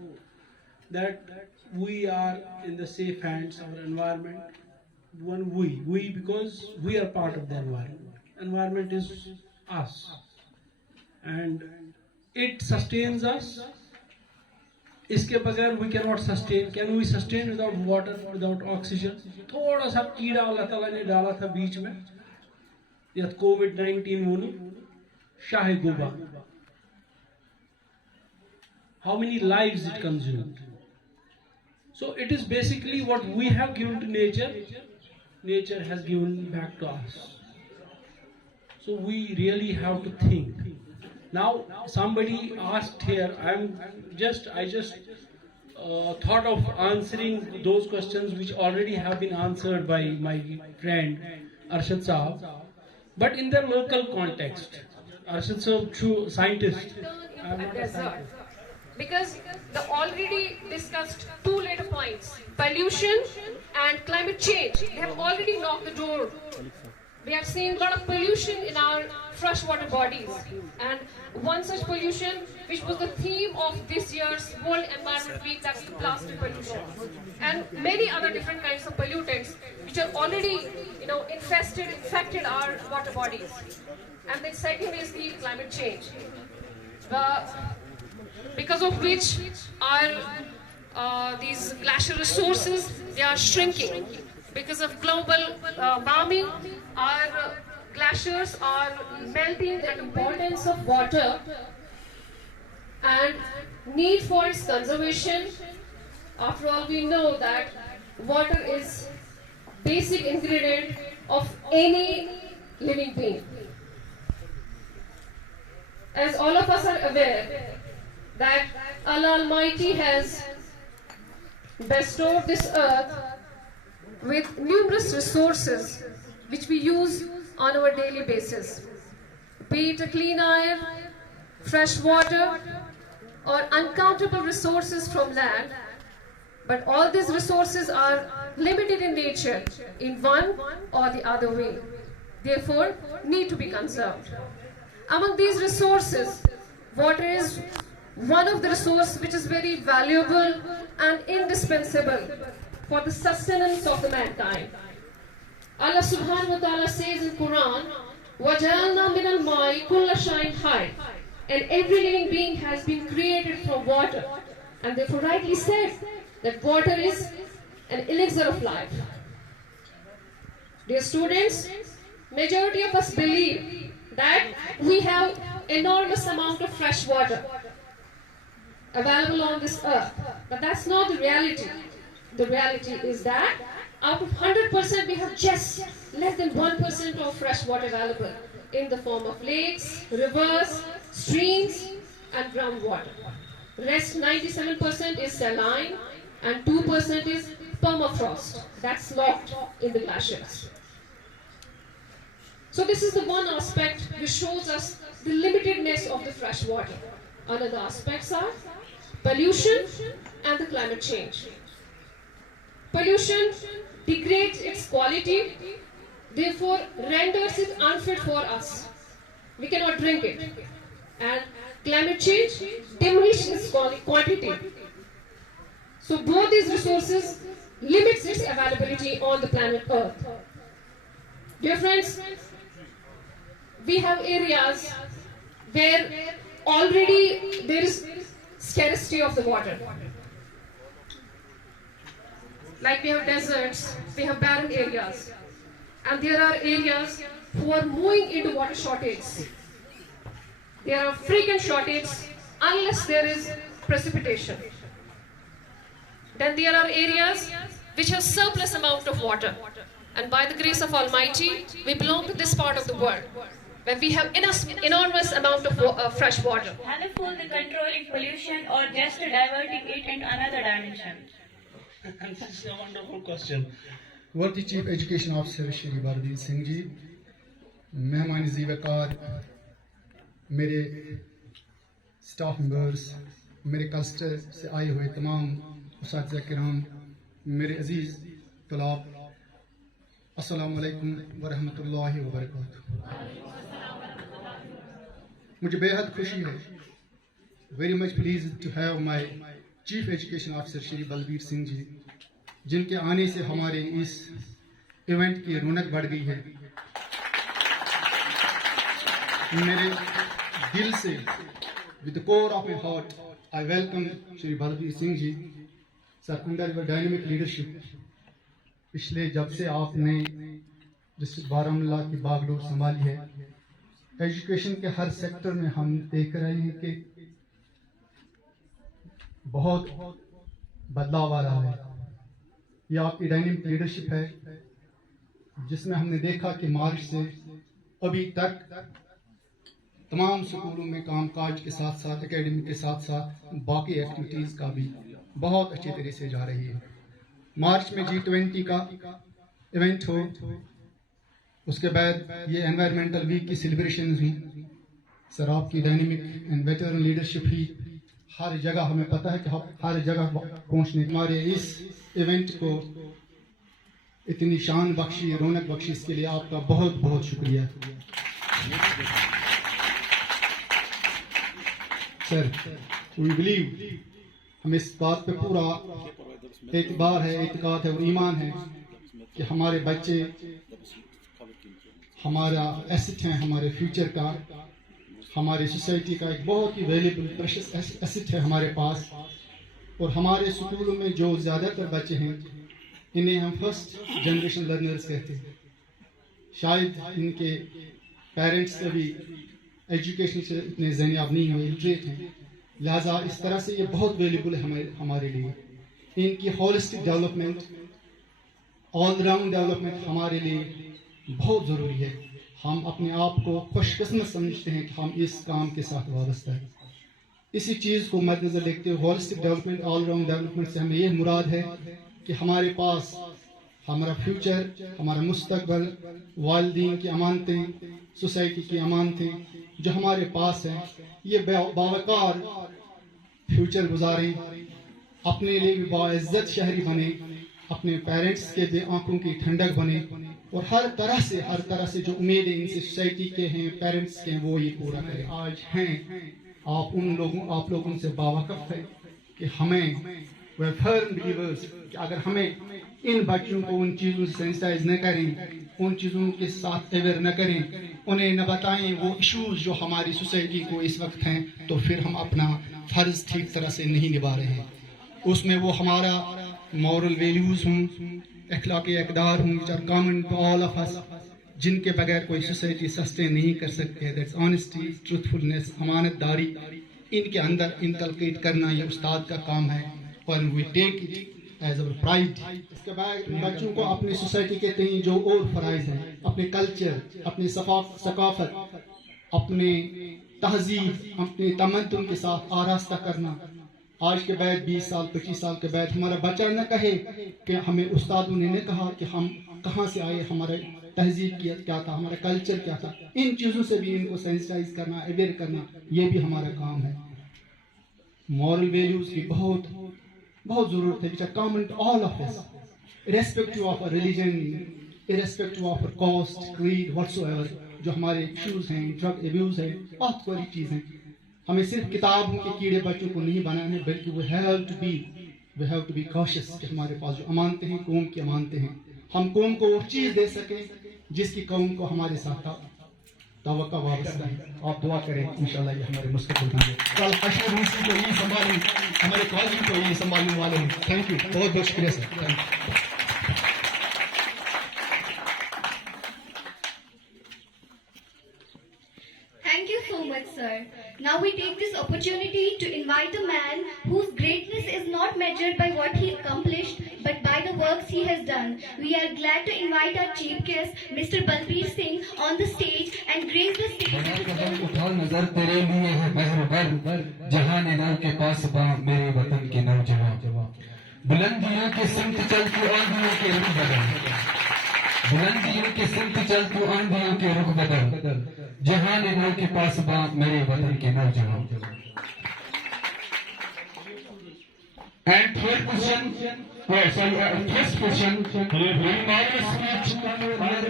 that we are in the safe hands, our environment. We because we are part of the environment. Environment is us, and it sustains us. इसके बगैर we cannot sustain. Can we sustain without water, without oxygen? थोड़ा सा कीड़ा अल्लाह ताला ने डाला था बीच में, यह COVID-19 होने, शाही Gauba. How many lives it consumed? So it is basically what we have given to nature, nature has given back to us. So we really have to think. Now somebody asked here, I just thought of answering those questions which already have been answered by my friend Arshad Saab, but in their local context. Arshad Saab, true scientist. I'm not a scientist. Because the already discussed 2 later points, pollution and climate change, they have already knocked the door. We have seen a lot of pollution in our freshwater bodies, and one such pollution which was the theme of this year's World Environment Week, that's the plastic pollution, and many other different kinds of pollutants which are already infected our water bodies. And then second is the climate change, because of which our these glacial resources, they are shrinking. Because of global warming, our glaciers are melting. The importance of water and need for its conservation. After all, we know that water is basic ingredient of any living being. As all of us are aware that Allah Almighty has bestowed this earth with numerous resources which we use on our daily basis, be it a clean air, fresh water, or uncountable resources from land. But all these resources are limited in nature in one or the other way, therefore need to be conserved. Among these resources, water is one of the resources which is very valuable and indispensable for the sustenance of the mankind. Allah subhanahu wa ta'ala says in Quran وَجَعَلْنَا مِنَ الْمَاءِ كُلَّ شَيْءٍ حَيٍّ. And every living being has been created from water. And therefore rightly said that water is an elixir of life. Dear students, majority of us believe that we have enormous amount of fresh water available on this earth. But that's not the reality. The reality is that out of 100% we have just less than 1% of fresh water available in the form of lakes, rivers, streams and groundwater. Rest 97% is saline and 2% is permafrost that's locked in the glaciers. So this is the one aspect which shows us the limitedness of the fresh water. Another aspects are pollution and the climate change. Pollution degrades its quality, therefore renders it unfit for us. We cannot drink it. And climate change diminishes its quantity. So both these resources limits its availability on the planet Earth. Dear friends, we have areas where already there is scarcity of the water. Like we have deserts, we have barren areas, and there are areas who are moving into water shortage. There are frequent shortage unless there is precipitation. Then there are areas which have surplus amount of water, and by the grace of Almighty, we belong to this part of the world where we have enormous amount of fresh water. Harmful the controlling pollution or just diverting it into another dimension? And this is a wonderful question. Worthy Chief Education Officer Shri Baramulla Singh ji, Mehman Zivakar, मेरे staff members, मेरे कल्चर से आए हुए तमाम उस्ताद किराम, मेरे अजीज़ तलाब, अस्सलाम वालेकुम व रहमतुल्लाहि व बरकातुहू। मुझे बेहद खुशी है, very much pleased to have my chief education officer Shri Balbir Singh ji, जिनके आने से हमारे इस इवेंट की रौनक बढ़ गई है। मेरे दिल से, with the core of my heart, I welcome Shri Baladev Singh ji, sir, under your dynamic leadership. पिछले जब से आपने डिस्ट्रिक्ट बारामूला की बागडोर संभाली है, एजुकेशन के हर सेक्टर में हम देख रहे हैं कि बहुत बदलाव आ रहा है। ये आपकी डायनेमिक लीडरशिप है, जिसमें हमने देखा कि मार्च से अभी तक तमाम स्कूलों में कामकाज के साथ साथ एकेडमी के साथ साथ बाकी एक्टिविटीज़ का भी बहुत अच्छे तरीके से जा रही है। मार्च में G20 का इवेंट हो, उसके बाद ये एनवायरमेंटल वीक की सेलिब्रेशन हुई। सर, आपकी डायनेमिक एंड वेटरन लीडरशिप ही हर जगह, हमें पता है कि हर जगह पहुंचने, हमारे इस इवेंट को इतनी शान बख्शी, रौनक बख्शी, इसके लिए आपका बहुत बहुत शुक्रिया। सर, वी बिलीव, हम इस बात पे पूरा एतबार है, एतकाद है और ईमान है कि हमारे बच्चे हमारा एसेट हैं, हमारे फ्यूचर का, हमारे सोसाइटी का एक बहुत ही वैल्यूएबल प्रेशियस एसेट है हमारे पास। और हमारे स्कूलों में जो ज़्यादातर बच्चे हैं, इन्हें हम फर्स्ट जनरेशन लर्नर्स कहते हैं। शायद इनके पेरेंट्स कभी एजुकेशन से इतने ज़ेनियाब नहीं हुए, इलिटरेट हैं, लिहाजा इस तरह से ये बहुत वैल्यूएबल है हमारे लिए। इनकी holistic development, all round development हमारे लिए बहुत ज़रूरी है। हम अपने आप को खुशकिस्मत समझते हैं कि हम इस काम के साथ वाबस्ता है। इसी चीज़ को मद्देनजर देखते हुए holistic development, all round development से हमें यह मुराद है कि हमारे पास हमारा फ्यूचर, हमारा मुस्तकबल, वालिदैन की अमानतें, सोसाइटी की अमानतें जो हमारे पास हैं, ये बावकार फ्यूचर गुजारें, अपने लिए भी बाइज्जत शहरी बने, अपने पेरेंट्स के भी आंखों की ठंडक बने, और हर तरह से जो उम्मीदें इनसे सोसाइटी के हैं, पेरेंट्स के हैं, वो ये पूरा करें। आज हैं आप लोगों से बावकफ है कि हमें वे फर्म बिलीवर्स कि अगर हमें इन बच्चों को उन चीज़ों से सेंसिटाइज न करें, उन चीज़ों के साथ अवेयर न करें, उन्हें न बताएं वो इश्यूज जो हमारी सोसाइटी को इस वक्त हैं, तो फिर हम अपना फ़र्ज़ ठीक तरह से नहीं निभा रहे हैं। उसमें वो हमारा मॉरल वैल्यूज़ हों, अखलाक़ी अक़दार हों, which are common to all of us, जिनके बगैर कोई सोसाइटी सस्टेन नहीं कर सकती है। दैट्स ऑनेस्टी, ट्रूथफुलनेस, अमानतदारी, इनके अंदर इनकलकेट करना ये उस्ताद का काम है, और we take it as our pride. इसके बाद बच्चों को अपनी सोसाइटी के तई जो और फ़राइज़ हैं, अपने कल्चर, अपनी सकाफ़त, अपने तहजीब, अपने तमद्दुन के साथ आरास्ता करना। आज के बाद 20 साल 25 साल के बाद हमारा बच्चा न कहे कि हमें उस्तादों ने नहीं कहा कि हम कहाँ से आए, हमारा तहजीब क्या था, हमारा कल्चर क्या था। इन चीज़ों से भी इनको सेंसिटाइज करना, अवेयर करना, ये भी हमारा काम है। मॉरल वैल्यूज़ की बहुत ज़रूरत है, which are common to all of us, irrespective of our religion, irrespective of our caste, creed, whatsoever। जो हमारे इश्यूज़ हैं, ड्रग एब्यूज़ है, बहुत बड़ी चीज़ है। हमें सिर्फ किताबों के कीड़े बच्चों को नहीं बनाने, बल्कि we have to be cautious कि हमारे पास जो अमानतें हैं, कौम की अमानतें हैं, हम कौम को वो चीज़ दे सकें जिसकी कौम को हमारे साथ तवक्का वाबस्ता है। आप दुआ करें, इंशाल्लाह ये हमारे मुस्तक़बिल होंगे। कल हशर रूसी को ये संभालें, हमारे कॉलेज को ये संभालने वाले हैं। थैंक यू, बहुत बहुत शुक्रिया sir. Thank you. Thank you so much, sir. Now we take this opportunity to invite a man whose greatness is not measured by what he accomplished, but by the works he has done. We are glad to invite our chief guest, Mr. Balbir Singh, on the stage and grace the stage. उठा नजर तेरे लिए है महरबर, जहान नौ के पास बा मेरे वतन के नौजवान। बुलंदियों के सिमत चल तू आंधियों के रुख बदल, बुलंदियों के सिमत चल तू आंधियों के रुख बदल, जहान नौ के पास बा मेरे वतन के नौजवान। And third position, first position, very marvelous speech,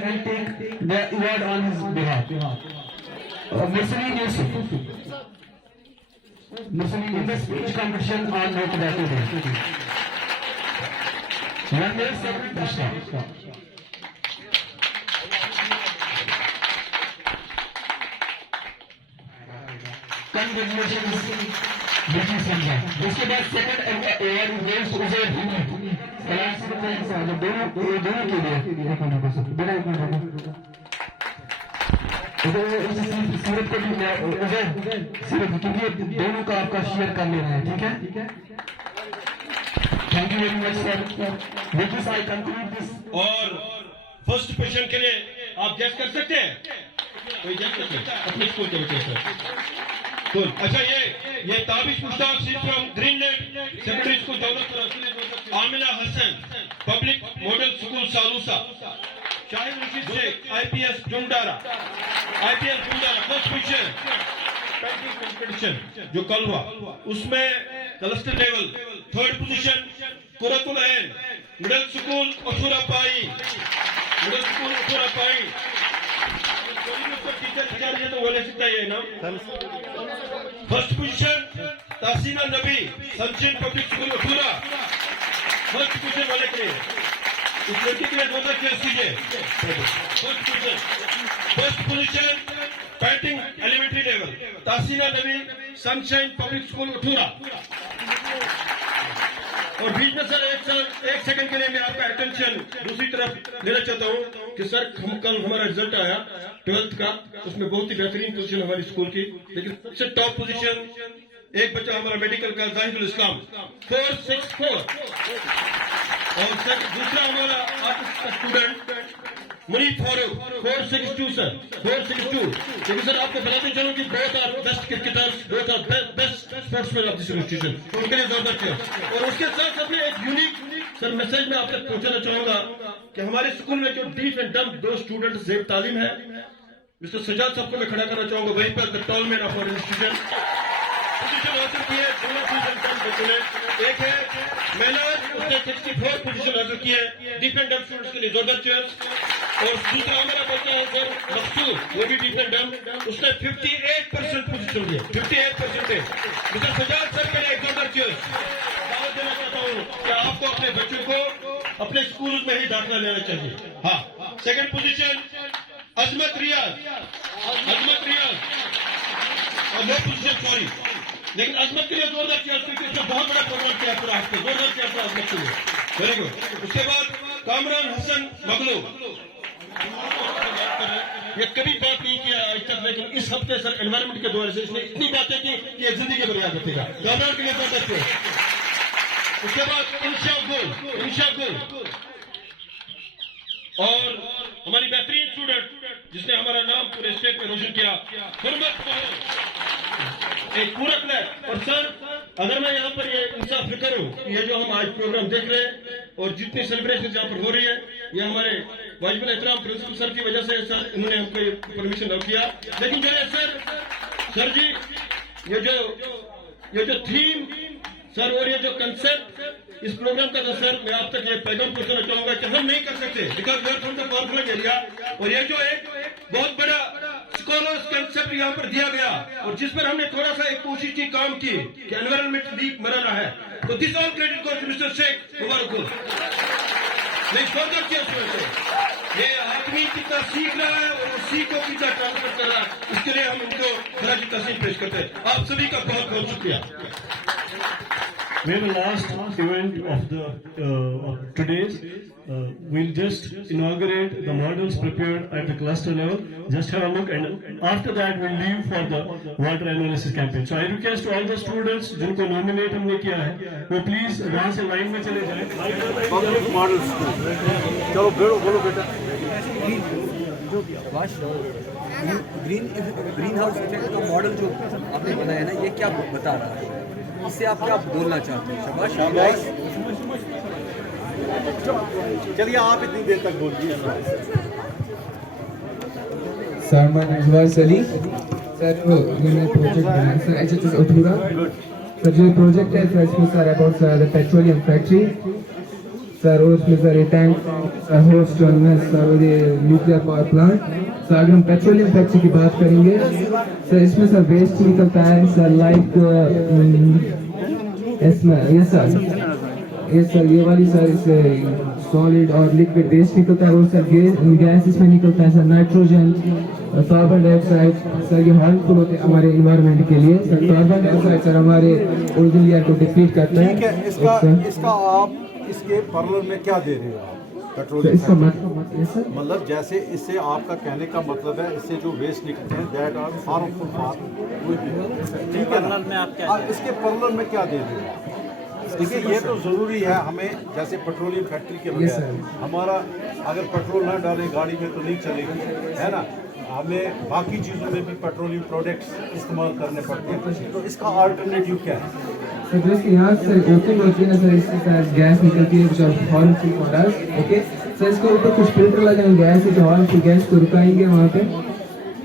and take the award on his behalf. Muslim Yusuf, Muslim in the speech competition on No Tobacco Day. One day, second Krishna. Congratulations, Vicky Sangha. उसके बाद second award goals Uzair Hindi क्लास में दोनों के लिए तो इस सूरत को भी उजैर सूरत, क्योंकि दोनों का आपका शेयर कर ले रहे हैं, ठीक है। Thank you very much sir. With this I conclude this. और फर्स्ट पोजीशन के लिए आप गैस कर सकते हैं, कोई गैस कर सकते हैं अपने स्कूल के बच्चे सर। तो अच्छा, ये ताबिश मुश्ताक सी from Greenland secondary school Daulatpur, Amina Hasan public model school Salusa, Shahid Rashid Sheikh IPS Jundara first position. Painting competition जो कल हुआ उसमें cluster level third position Qurratul Ain middle school Athura पाई, टीचर तो बोले सकता है ना। First position Tehseena Nabi sunshine public school Athura, first position वाले के लिए इस लड़की के लिए जोरदार केस कीजिए। First position painting elementary level Tehseena Nabi sunshine public school अथूरा। और बीच में सर एक सेकंड के लिए मैं आपका अटेंशन दूसरी तरफ लेना चाहता हूं कि सर कल हमारा रिजल्ट आया 12th का, उसमें बहुत ही बेहतरीन पोजीशन हमारी स्कूल की, लेकिन सबसे टॉप पोजीशन एक बच्चा हमारा मेडिकल का जाहिदुल इस्लाम 464, और सर दूसरा हमारा आर्टिस्ट का स्टूडेंट मुनीफ फारूक 462 सर 462। लेकिन सर आपको बताते चलो कि both are best cricketers, both are best sportsman of this institution, उनके लिए जोरदार किया। और उसके साथ साथ में एक यूनिक सर मैसेज मैं आप तक पहुंचाना चाहूंगा कि हमारे स्कूल में जो डीफ एंड डम्प दो स्टूडेंट ज़ेब तालीम है, मिस्टर सजाद साहब को मैं खड़ा करना चाहूंगा वहीं पर, the tall man of our institution position हासिल की है। दोनों बच्चों ने, एक है मेहनत, उसने 64 पोजीशन हासिल की है डीफ एंड डम्प स्टूडेंट्स के लिए, जोरदार चीयर्स। और दूसरा हमारा बच्चा है सर मकसूद, वो भी डीफ एंड डम्प, उसने 58% पोजीशन लिया, 58%। मिस्टर सजाद सर के लिए एक जोरदार चीयर्स। दावत देना चाहता हूँ कि आपको अपने बच्चों को अपने स्कूल में ही दाखिला लेना चाहिए। हाँ, सेकंड पोजीशन अजमत रियाज अजमत रियाज और नो पोजीशन सॉरी, लेकिन अजमत के लिए जोरदार किया क्योंकि उसने बहुत बड़ा प्रोग्राम किया पूरा हफ्ते, जोरदार किया था अजमत के लिए, वेरी गुड। उसके बाद कामरान हसन मगलू, ये कभी बात नहीं किया आज तक, लेकिन इस हफ्ते सर एनवायरमेंट के द्वारा से इसने इतनी बातें की कि ये जिंदगी पर याद रखेगा, कामरान के लिए जोरदार किया। उसके बाद इंशा गुल और हमारी बेहतरीन स्टूडेंट जिसने हमारा नाम पूरे स्टेट में रोशन किया, एक पूरक है। और सर अगर मैं यहाँ पर ये इंसाफ करूँ, ये जो हम आज प्रोग्राम देख रहे हैं और जितनी सेलिब्रेशन यहाँ पर हो रही है, ये हमारे वाजिब एहतराम प्रिंसिपल सर की वजह से सर इन्होंने हमको परमिशन न किया। लेकिन जो है सर जी ये जो थीम सर और ये जो कंसेप्ट इस प्रोग्राम का था सर, मैं आप तक ये पैगाम पहुंचाना चाहूंगा कि हम नहीं कर सकते because we are from the corporate area. और ये जो एक बहुत बड़ा स्कॉलर्स कंसेप्ट यहाँ पर दिया गया और जिस पर हमने थोड़ा सा एक कोशिश की, काम की कि एनवायरमेंट वीक मनाना है, तो this all credit goes to mister Sheikh Mubarak. नहीं फर्दर किया उसमें ये आदमी कितना सीख रहा है और सीख को कितना ट्रांसफर कर रहा है, इसके लिए हम इनको खराज तस्लीम पेश करते हैं। आप सभी का बहुत बहुत शुक्रिया। May the last event of today's, we'll just inaugurate the models prepared at the cluster level. Just have a look, and after that we'll leave for the water analysis campaign. So I request all the students जिनको nominate हमने किया है, वो please वहाँ से लाइन में चले जाएं। मॉडल्स चलो बोलो बेटा। ग्रीन हाउस इफेक्ट का मॉडल जो आपने बनाया ना, ये क्या बता रहा है, इससे आप क्या बोलना चाहते हैं? शाबाश शाबाश। चलिए आप इतनी देर तक बोल दिए। सर मैं नजवाज अली सर, मैंने प्रोजेक्ट बनाया सर HSS ATHOORA सर। जो प्रोजेक्ट है सर इसमें sir about sir petroleum factory sir, और उसमें सर ये टैंक होस्ट सर और ये न्यूक्लियर पावर प्लांट सर। अगर हम पेट्रोलियम फैक्ट्री की बात करेंगे सर, इसमें सर वेस्ट निकलता है सर, लाइक इसमें ये सर ये वाली सर इससे सॉलिड और लिक्विड वेस्ट निकलता है, और सर गैस इसमें निकलता है sir, nitrogen, carbon dioxide sir. ये हार्मफुल होते हैं हमारे इन्वायरमेंट के लिए सर। कार्बन डाइऑक्साइड सर हमारे ओजोन लेयर को डिप्लीट करता है। ठीक है, इसका आप इसके पैरेलल में क्या दे रहे हो आप? पेट्रोल मतलब जैसे इससे आपका कहने का मतलब है इससे जो वेस्ट निकलते हैं दैट आर हार्मफुल फॉर, ठीक है ना? इसके पैरेलल में क्या दे रहे हो? देखिए ये तो ज़रूरी है हमें, जैसे पेट्रोलियम फैक्ट्री के बगैर हमारा अगर पेट्रोल ना डालें गाड़ी में तो नहीं चलेगी, है ना? हमें बाकी चीज़ों में भी पेट्रोलियम प्रोडक्ट्स इस्तेमाल करने पड़ते हैं, तो इसका अल्टरनेटिव क्या है? सर जैसे यहाँ सर ओपन होती है ना सर, इससे सर गैस निकलती है जो harmful for us, okay sir. इसके ऊपर कुछ फिल्टर लगाएंगे गैस जो हार्मफुल गैस को रुकाएंगे वहाँ पे,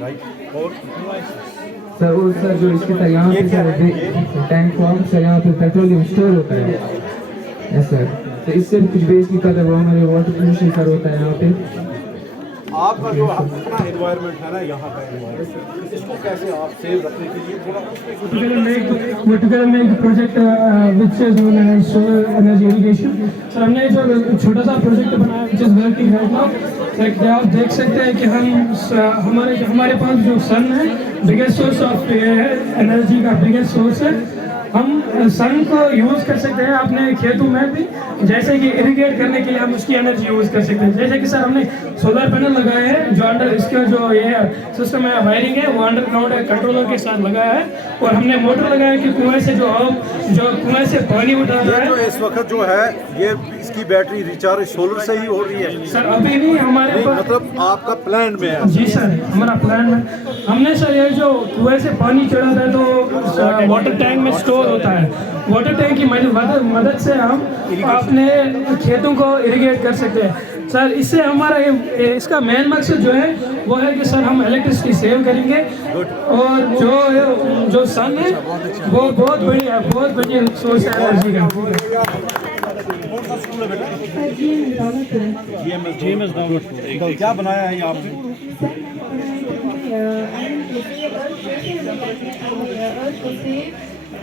राइट। और सर और सर जो इसके सर यहाँ पे सर टैंक फॉर्म सर, यहाँ पे पेट्रोलियम स्टोर होता है यस सर। तो इससे भी कुछ वेस्ट निकलता है, वो हमारे वाटर पोल्यूशन सर होता है यहाँ पे। आपका जो अपना एनवायरनमेंट है ना, यहाँ का एनवायरनमेंट, इसको कैसे आप सेव रखने के लिए थोड़ा together make the project which is known as solar energy irrigation. Sir हमने जो छोटा सा प्रोजेक्ट बनाया which is working right now, आप देख सकते हैं कि हम हमारे पास जो सन है बिगेस्ट सोर्स ऑफ एनर्जी का बिगेस्ट सोर्स है। हम सन को यूज़ कर सकते हैं अपने खेतों में भी, जैसे कि इरिगेट करने के लिए हम उसकी एनर्जी यूज़ कर सकते हैं। जैसे कि सर हमने सोलर पैनल लगाए हैं जो अंडर इसका जो ये सिस्टम है वायरिंग है वो अंडरग्राउंड कंट्रोलर के साथ लगाया है, और हमने मोटर लगाया कि कुएं से जो कुएं से पानी उठा रहा है। जो इस वक्त जो है ये इसकी बैटरी रिचार्ज सोलर से ही हो रही है सर? अभी नहीं, हमारे पास मतलब आपका प्लान में है? जी सर हमारा प्लान में हमने सर ये जो कुएं से पानी चढ़ाता है तो वाटर टैंक में स्टोर होता है, वाटर टैंक की मदद से हम अपने खेतों को इरिगेट कर सकते हैं सर। इससे हमारा इसका मेन मकसद जो है वो है कि सर हम इलेक्ट्रिसिटी सेव करेंगे, और जो सन है वो बहुत बढ़िया सोर्स है एनर्जी का। क्या बनाया है ये आपने?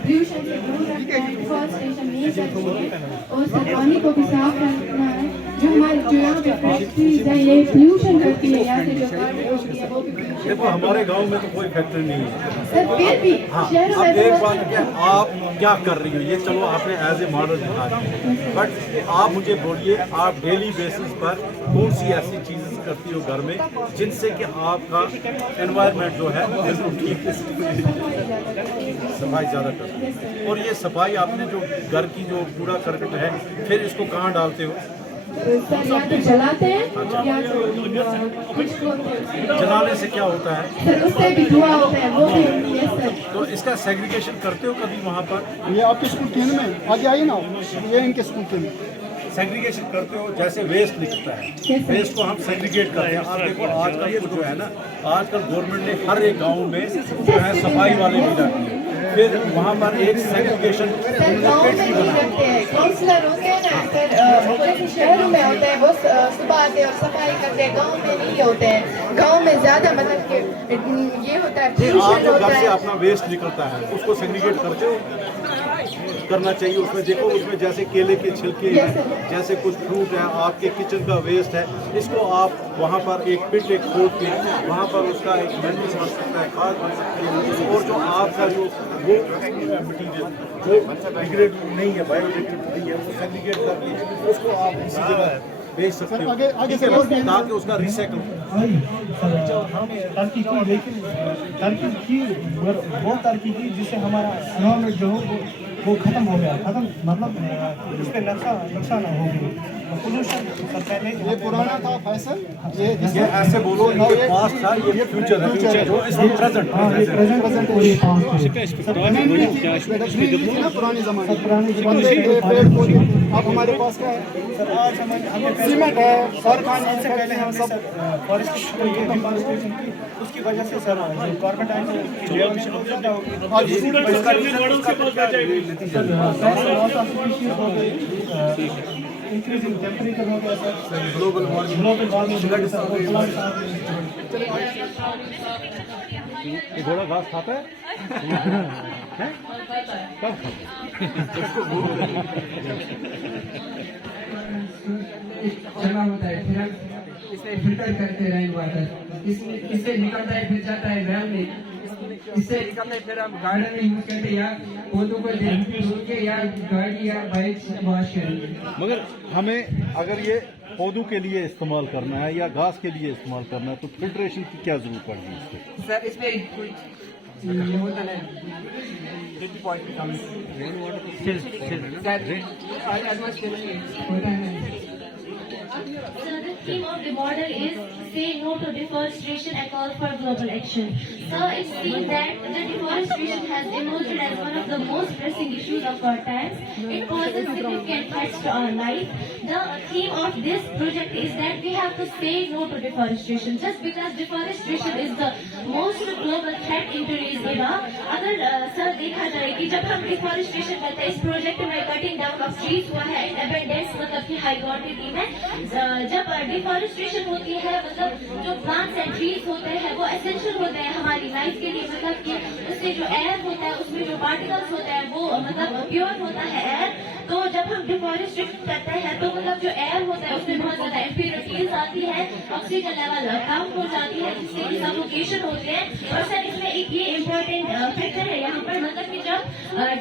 पोल्यूशन से दूर रखना है, डिफॉरेस्टेशन नहीं करनी है, और सर पानी को भी साफ रखना है। जो यहाँ पे फैक्ट्रीज है ये पोल्यूशन करती है, यहाँ से जो गाड़ी होती है वो भी देखो हमारे गांव में तो कोई फैक्ट्री नहीं है। सर फिर भी हाँ, शहरों अब में एक बहुत- बात क्या आप क्या कर रही हो, ये चलो आपने एज ए मॉडल दिखा दिया, बट आप मुझे बोलिए आप डेली बेसिस पर कौन सी ऐसी चीज़ें करती हो घर में जिनसे कि आपका एनवायरनमेंट जो है बिल्कुल ठीक है। सफाई ज़्यादा करते हो, और ये सफाई आपने जो घर की जो कूड़ा करकट है फिर इसको कहाँ डालते हो? सर या तो जलाते हैं या तो कुछ जलाने से क्या होता है? सर उससे भी धुआं होता है, वो भी होती है सर। तो इसका सेग्रीगेशन करते हो कभी वहाँ पर? ये आपके स्कूल केंद्र में आगे आइए ना, ये इनके स्कूल केंद्र सेग्रीगेशन करते हो, जैसे वेस्ट निकलता है वेस्ट को हम सेग्रीगेट करते हैं। आप देखो आजकल जो है ना, आजकल गवर्नमेंट ने हर एक गांव में जो है सफाई वाले भी रखे हैं, फिर वहाँ पर एक सेग्रीगेशन सर गाँव में नहीं रखते हैं, काउंसलर होते हैं ना सर, जैसे शहरों में होते हैं वो सुबह आते हैं और सफाई करते हैं, गाँव में नहीं होते हैं। गाँव में ज्यादा मतलब कि ये होता है, आप पोल्यूशन जो होता घर से है। अपना वेस्ट निकलता है उसको सेग्रीगेट करते हो? करना चाहिए। उसमें देखो, उसमें जैसे केले के छिलके हैं, जैसे कुछ फ्रूट है, आपके किचन का वेस्ट है, इसको आप वहाँ पर एक पिट एक खोद के वहाँ पर उसका एक मैन्यूर बन सकता है, खाद बन सकती है, और जो आपका जो वो मटीरियल जो डिग्रेड नहीं है, बायोडिग्रेडेबल नहीं है, वो सेग्रीगेट करके उसको आप इसी जगह बेच सकते हो, ताकि उसका रिसाइकल तरक्की की, लेकिन तरक्की की वो तरक्की की जिससे हमारा एनवायरमेंट जो वो खत्म हो गया, खत्म मतलब इस पर नक्शा ना हो गई। पोल्यूशन पहले ये पुराना था फैसल, ये ऐसे बोलो ये पास्ट था, ये फ्यूचर है, जो इस प्रेजेंट ना पुराने जमाने पेड़ पौधे। अब हमारे पास क्या है सर? आज हमें सीमेंट है, कारखाने से पहले हम सब फॉरेस्ट को ये डिफॉरेस्टेशन की, उसकी वजह से सर जो कार्बन डाइऑक्साइड की एमिशन बहुत ज़्यादा हो गई, इंक्रीजिंग टेम्परेचर हो गया सर, ग्लोबल वार्मिंग ये घोड़ा घास खाता है? जमा होता है, फिर हम इसमें फिल्टर करते रेन वाटर, इससे निकलता है, फिर जाता है ड्रम में, इससे निकलता है, फिर हम गार्डन में यूज करते हैं या पौधों को धो के या गाड़ी या बाइक वॉश करेंगे। मगर हमें अगर ये पौधों के लिए इस्तेमाल करना है या घास के लिए इस्तेमाल करना है तो फिल्ट्रेशन की क्या जरूरत पड़ेगी इसको? सर इसमें ये होता है So the theme of the model is say no to deforestation and call for global action. So it seems that the deforestation has emerged as one of the most pressing issues of our times. It poses significant threats to our life. The theme of this project is that we have to say no to deforestation. Just because deforestation is the most global threat in today's era, अगर सर देखा जाए कि जब हम डिफॉरेस्टेशन करते हैं, इस प्रोजेक्ट में कटिंग डाउन ऑफ ट्रीज हुआ है, एबेंडेंस मतलब कि हाई क्वांटिटी में जब डिफॉरेस्टेशन होती है, मतलब जो प्लांट्स एंड ट्रीज होते हैं वो एसेंशियल होते हैं हमारी लाइफ के लिए, मतलब कि उससे जो एयर होता है उसमें जो पार्टिकल्स होते हैं वो मतलब प्योर होता है एयर। तो जब हम डिफॉरेस्टेशन करते हैं तो मतलब जो एयर होता है उसमें बहुत ज्यादा इम्प्योरिटीज आती है, ऑक्सीजन लेवल कम हो जाती है, जिससे कि सफोकेशन होते हैं। और सर इसमें एक ये इम्पोर्टेंट फैक्टर है यहाँ पर, मतलब कि जब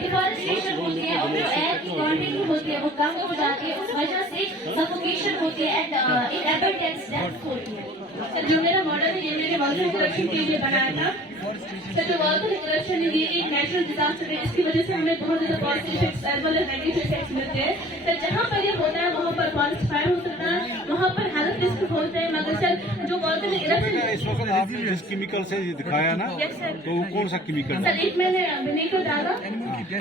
डिफॉरेस्टेशन होती है और जो एयर की क्वांटिटी होती है वो कम हो जाती है, उस वजह से सफोकेशन होती है एंड इन एबंडेंस डेथ होती है। सर जो मेरा मॉडल है ये मेरे वाटर रिजर्वेशन के लिए बनाया था। सर जो वाटर रिजर्वेशन है ये एक नेचुरल डिजास्टर है, इसकी वजह से हमें बहुत ज्यादा positive effects as well as negative effects मिलते हैं। सर जहाँ पर ये होता है वहाँ पर फॉरेस्ट फायर हो सकता है, वहाँ पर हेल्थ रिस्क होते हैं, मगर सर जो वाटर इस वक्त आपने जिस केमिकल से दिखाया ना, तो वो कौन सा केमिकल? सर एक मैंने विनेगर डाला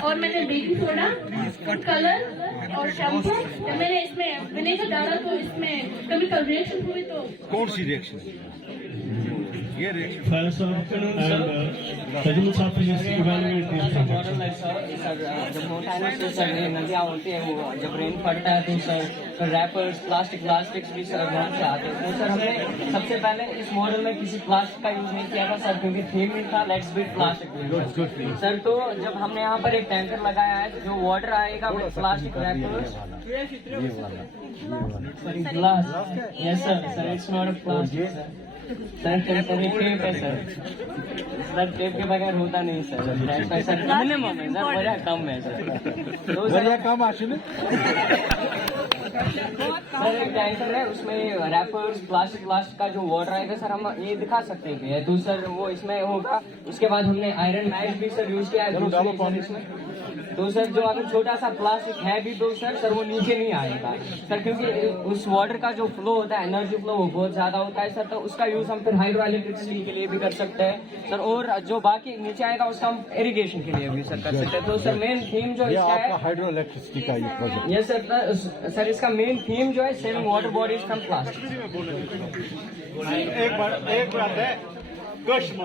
और मैंने बेकिंग सोडा, फूड कलर और शैम्पू। जब मैंने इसमें विनेगर डाला तो इसमें केमिकल रिएक्शन हुई। तो कौन सी रिएक्शन? ये रिएक्शन जब होता है ना तो सर नदियाँ होती है, वो जब रेन पड़ता है तो सर रैपर्स प्लास्टिक्स भी सर वहाँ से आते हैं। तो सर हमने सबसे पहले इस मॉडल में किसी प्लास्टिक का यूज नहीं किया था सर, क्योंकि थीम ही था लेट्स बीट प्लास्टिक सर। तो जब हमने यहाँ पर एक टैंकर लगाया है, जो वाटर आएगा with plastic rappers glass, yes sir, it's not a plastic sir. Sir tape है सर टेप के बगैर होता नहीं सर मिनिमम है सर बड़ा कम है सर तो सर कम आशीष सर एक टैंकर है उसमें रैपर्स प्लास्टिक का जो वाटर आएगा सर हम ये दिखा सकते हैं तो सर वो इसमें होगा। उसके बाद हमने आयरन मैश भी सर यूज किया है इसमें तो सर जो अगर छोटा सा प्लास्टिक है भी तो सर वो नीचे नहीं आएगा सर क्योंकि उस वाटर का जो फ्लो होता है एनर्जी फ्लो वो बहुत ज्यादा होता है सर तो उसका यूज हम फिर हाइड्रो इलेक्ट्रिसिटी के लिए भी कर सकते हैं सर और जो बाकी नीचे आएगा उसका हम इरिगेशन के लिए भी सर कर सकते हैं। तो सर मेन थीम जो इसका है हाइड्रो इलेक्ट्रिसिटी का ये प्रोजेक्ट ये सर इसका मेन थीम जो है saving water bodies from plastic. एक बात है क्वेश्चन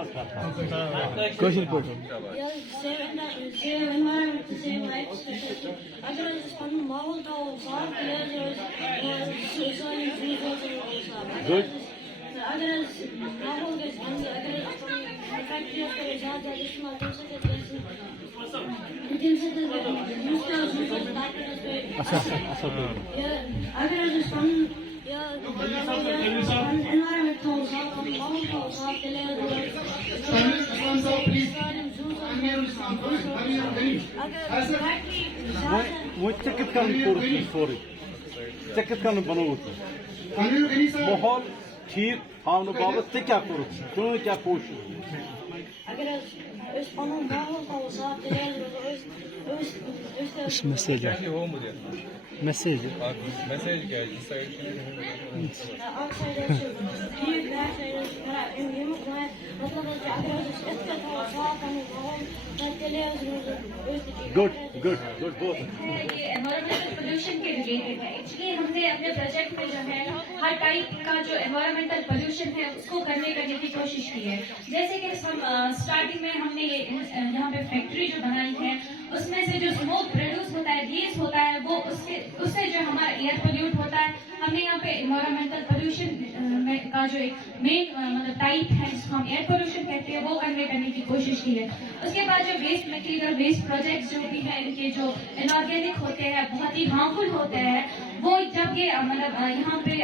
वो चकित कर बनोत माहौल ठीक हावन बाबत क्या कर क्या कोशिश इस मैसेज मैसेज क्या गुड बहुत ये एनवायरमेंटल पोल्यूशन के रिलेटेड है। एक्चुअली हमने अपने प्रोजेक्ट में जो है हर टाइप का जो एनवायरमेंटल पोल्यूशन है उसको करने की कोशिश की है। जैसे कि हम स्टार्टिंग में हमने ये यहाँ पे फैक्ट्री जो बनाई है उसमें से जो स्मोक प्रोड्यूस होता है रिलीज होता है वो उससे जो हमारा एयर पोल्यूट होता है। हमने यहाँ पे एनवायरमेंटल पोल्यूशन का जो एक मेन मतलब टाइप है जिसको हम एयर पोल्यूशन कहते हैं वो करने की कोशिश की है। उसके बाद जो वेस्ट मटेरियल वेस्ट प्रोजेक्ट जो भी है इनके जो इनऑर्गेनिक होते हैं बहुत ही हार्मफुल होते हैं वो जब ये मतलब यहाँ पे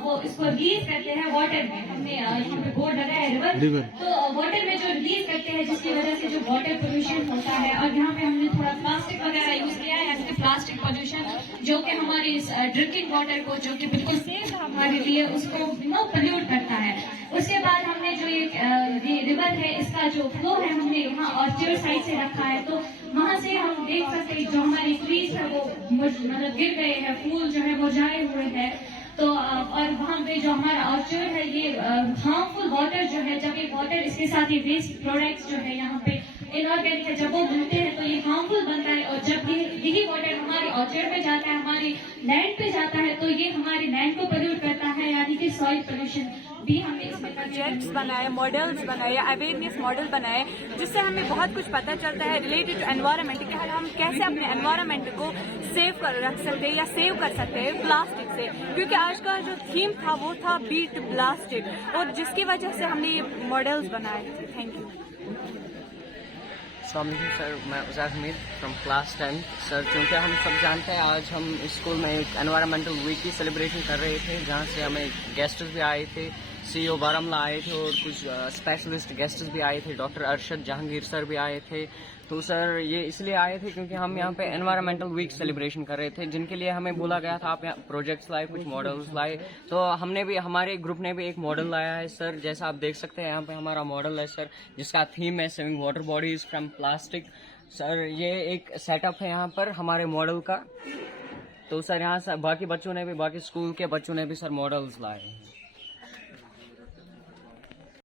वो इसको रिलीज करते हैं वाटर में। हमने यहाँ पे बोर्ड लगाया है रिवर तो वाटर में जो रिलीज करते हैं जिसकी वजह से जो वाटर पोल्यूशन होता है। और यहाँ पे हमने थोड़ा प्लास्टिक वगैरह यूज किया है जैसे प्लास्टिक पोल्यूशन जो कि हमारी ड्रिंकिंग वाटर को जो कि बिल्कुल सेफ है हमारे लिए उसको पोल्यूट करता है। उसके बाद हमने जो ये रिवर है इसका जो फ्लो है हमने यहाँ ऑर्चर्ड साइड से रखा है तो वहाँ से हम देख सकते हैं जो हमारी ट्रीज है वो मतलब गिर गए हैं फूल जो है वो जाए हुए हैं। तो और वहाँ पे जो हमारा ऑर्चर्ड है ये हार्मफुल वाटर जो है जब ये वाटर इसके साथ ये वेस्ट प्रोडक्ट्स जो है यहाँ पे इनऑर्गेनिक है जब वो मिलते हैं तो ये हार्मफुल बनता है। और जब यही वाटर हमारे ऑर्चर्ड में जाता है हमारी लैंड पे जाता है तो ये हमारे लैंड को पोल्यूट करता है यानी कि सॉइल पोल्यूशन भी हमने इसमें प्रोजेक्ट्स बनाए मॉडल्स बनाए अवेयरनेस मॉडल बनाए जिससे हमें बहुत कुछ पता चलता है रिलेटेड टू एनवायरनमेंट कि हम कैसे अपने एनवायरनमेंट को सेव कर रख सकते हैं या सेव कर सकते हैं प्लास्टिक से। क्योंकि आज का जो थीम था वो था बीट प्लास्टिक और जिसकी वजह से हमने ये मॉडल्स बनाए थे। Thank you. सर मैं उज़ैर हमीद फ्रॉम क्लास 10 सर क्योंकि हम सब जानते हैं आज हम स्कूल में एक एनवायरमेंटल वीक की सेलिब्रेशन कर रहे थे जहाँ से हमें गेस्ट्स भी आए थे CEO बारामुल्ला आए थे और कुछ स्पेशलिस्ट गेस्ट्स भी आए थे डॉक्टर अरशद जहांगीर सर भी आए थे। तो सर ये इसलिए आए थे क्योंकि हम यहाँ पे एनवायरमेंटल वीक सेलिब्रेशन कर रहे थे जिनके लिए हमें बोला गया था आप यहाँ प्रोजेक्ट्स लाए कुछ मॉडल्स लाए। तो हमने भी हमारे ग्रुप ने भी एक मॉडल लाया है सर जैसा आप देख सकते हैं यहाँ पे हमारा मॉडल है सर जिसका थीम है saving water bodies from plastic. Sir ये एक सेटअप है यहाँ पर हमारे मॉडल का। तो सर यहाँ बाकी बच्चों ने भी बाकी स्कूल के बच्चों ने भी सर मॉडल्स लाए हैं।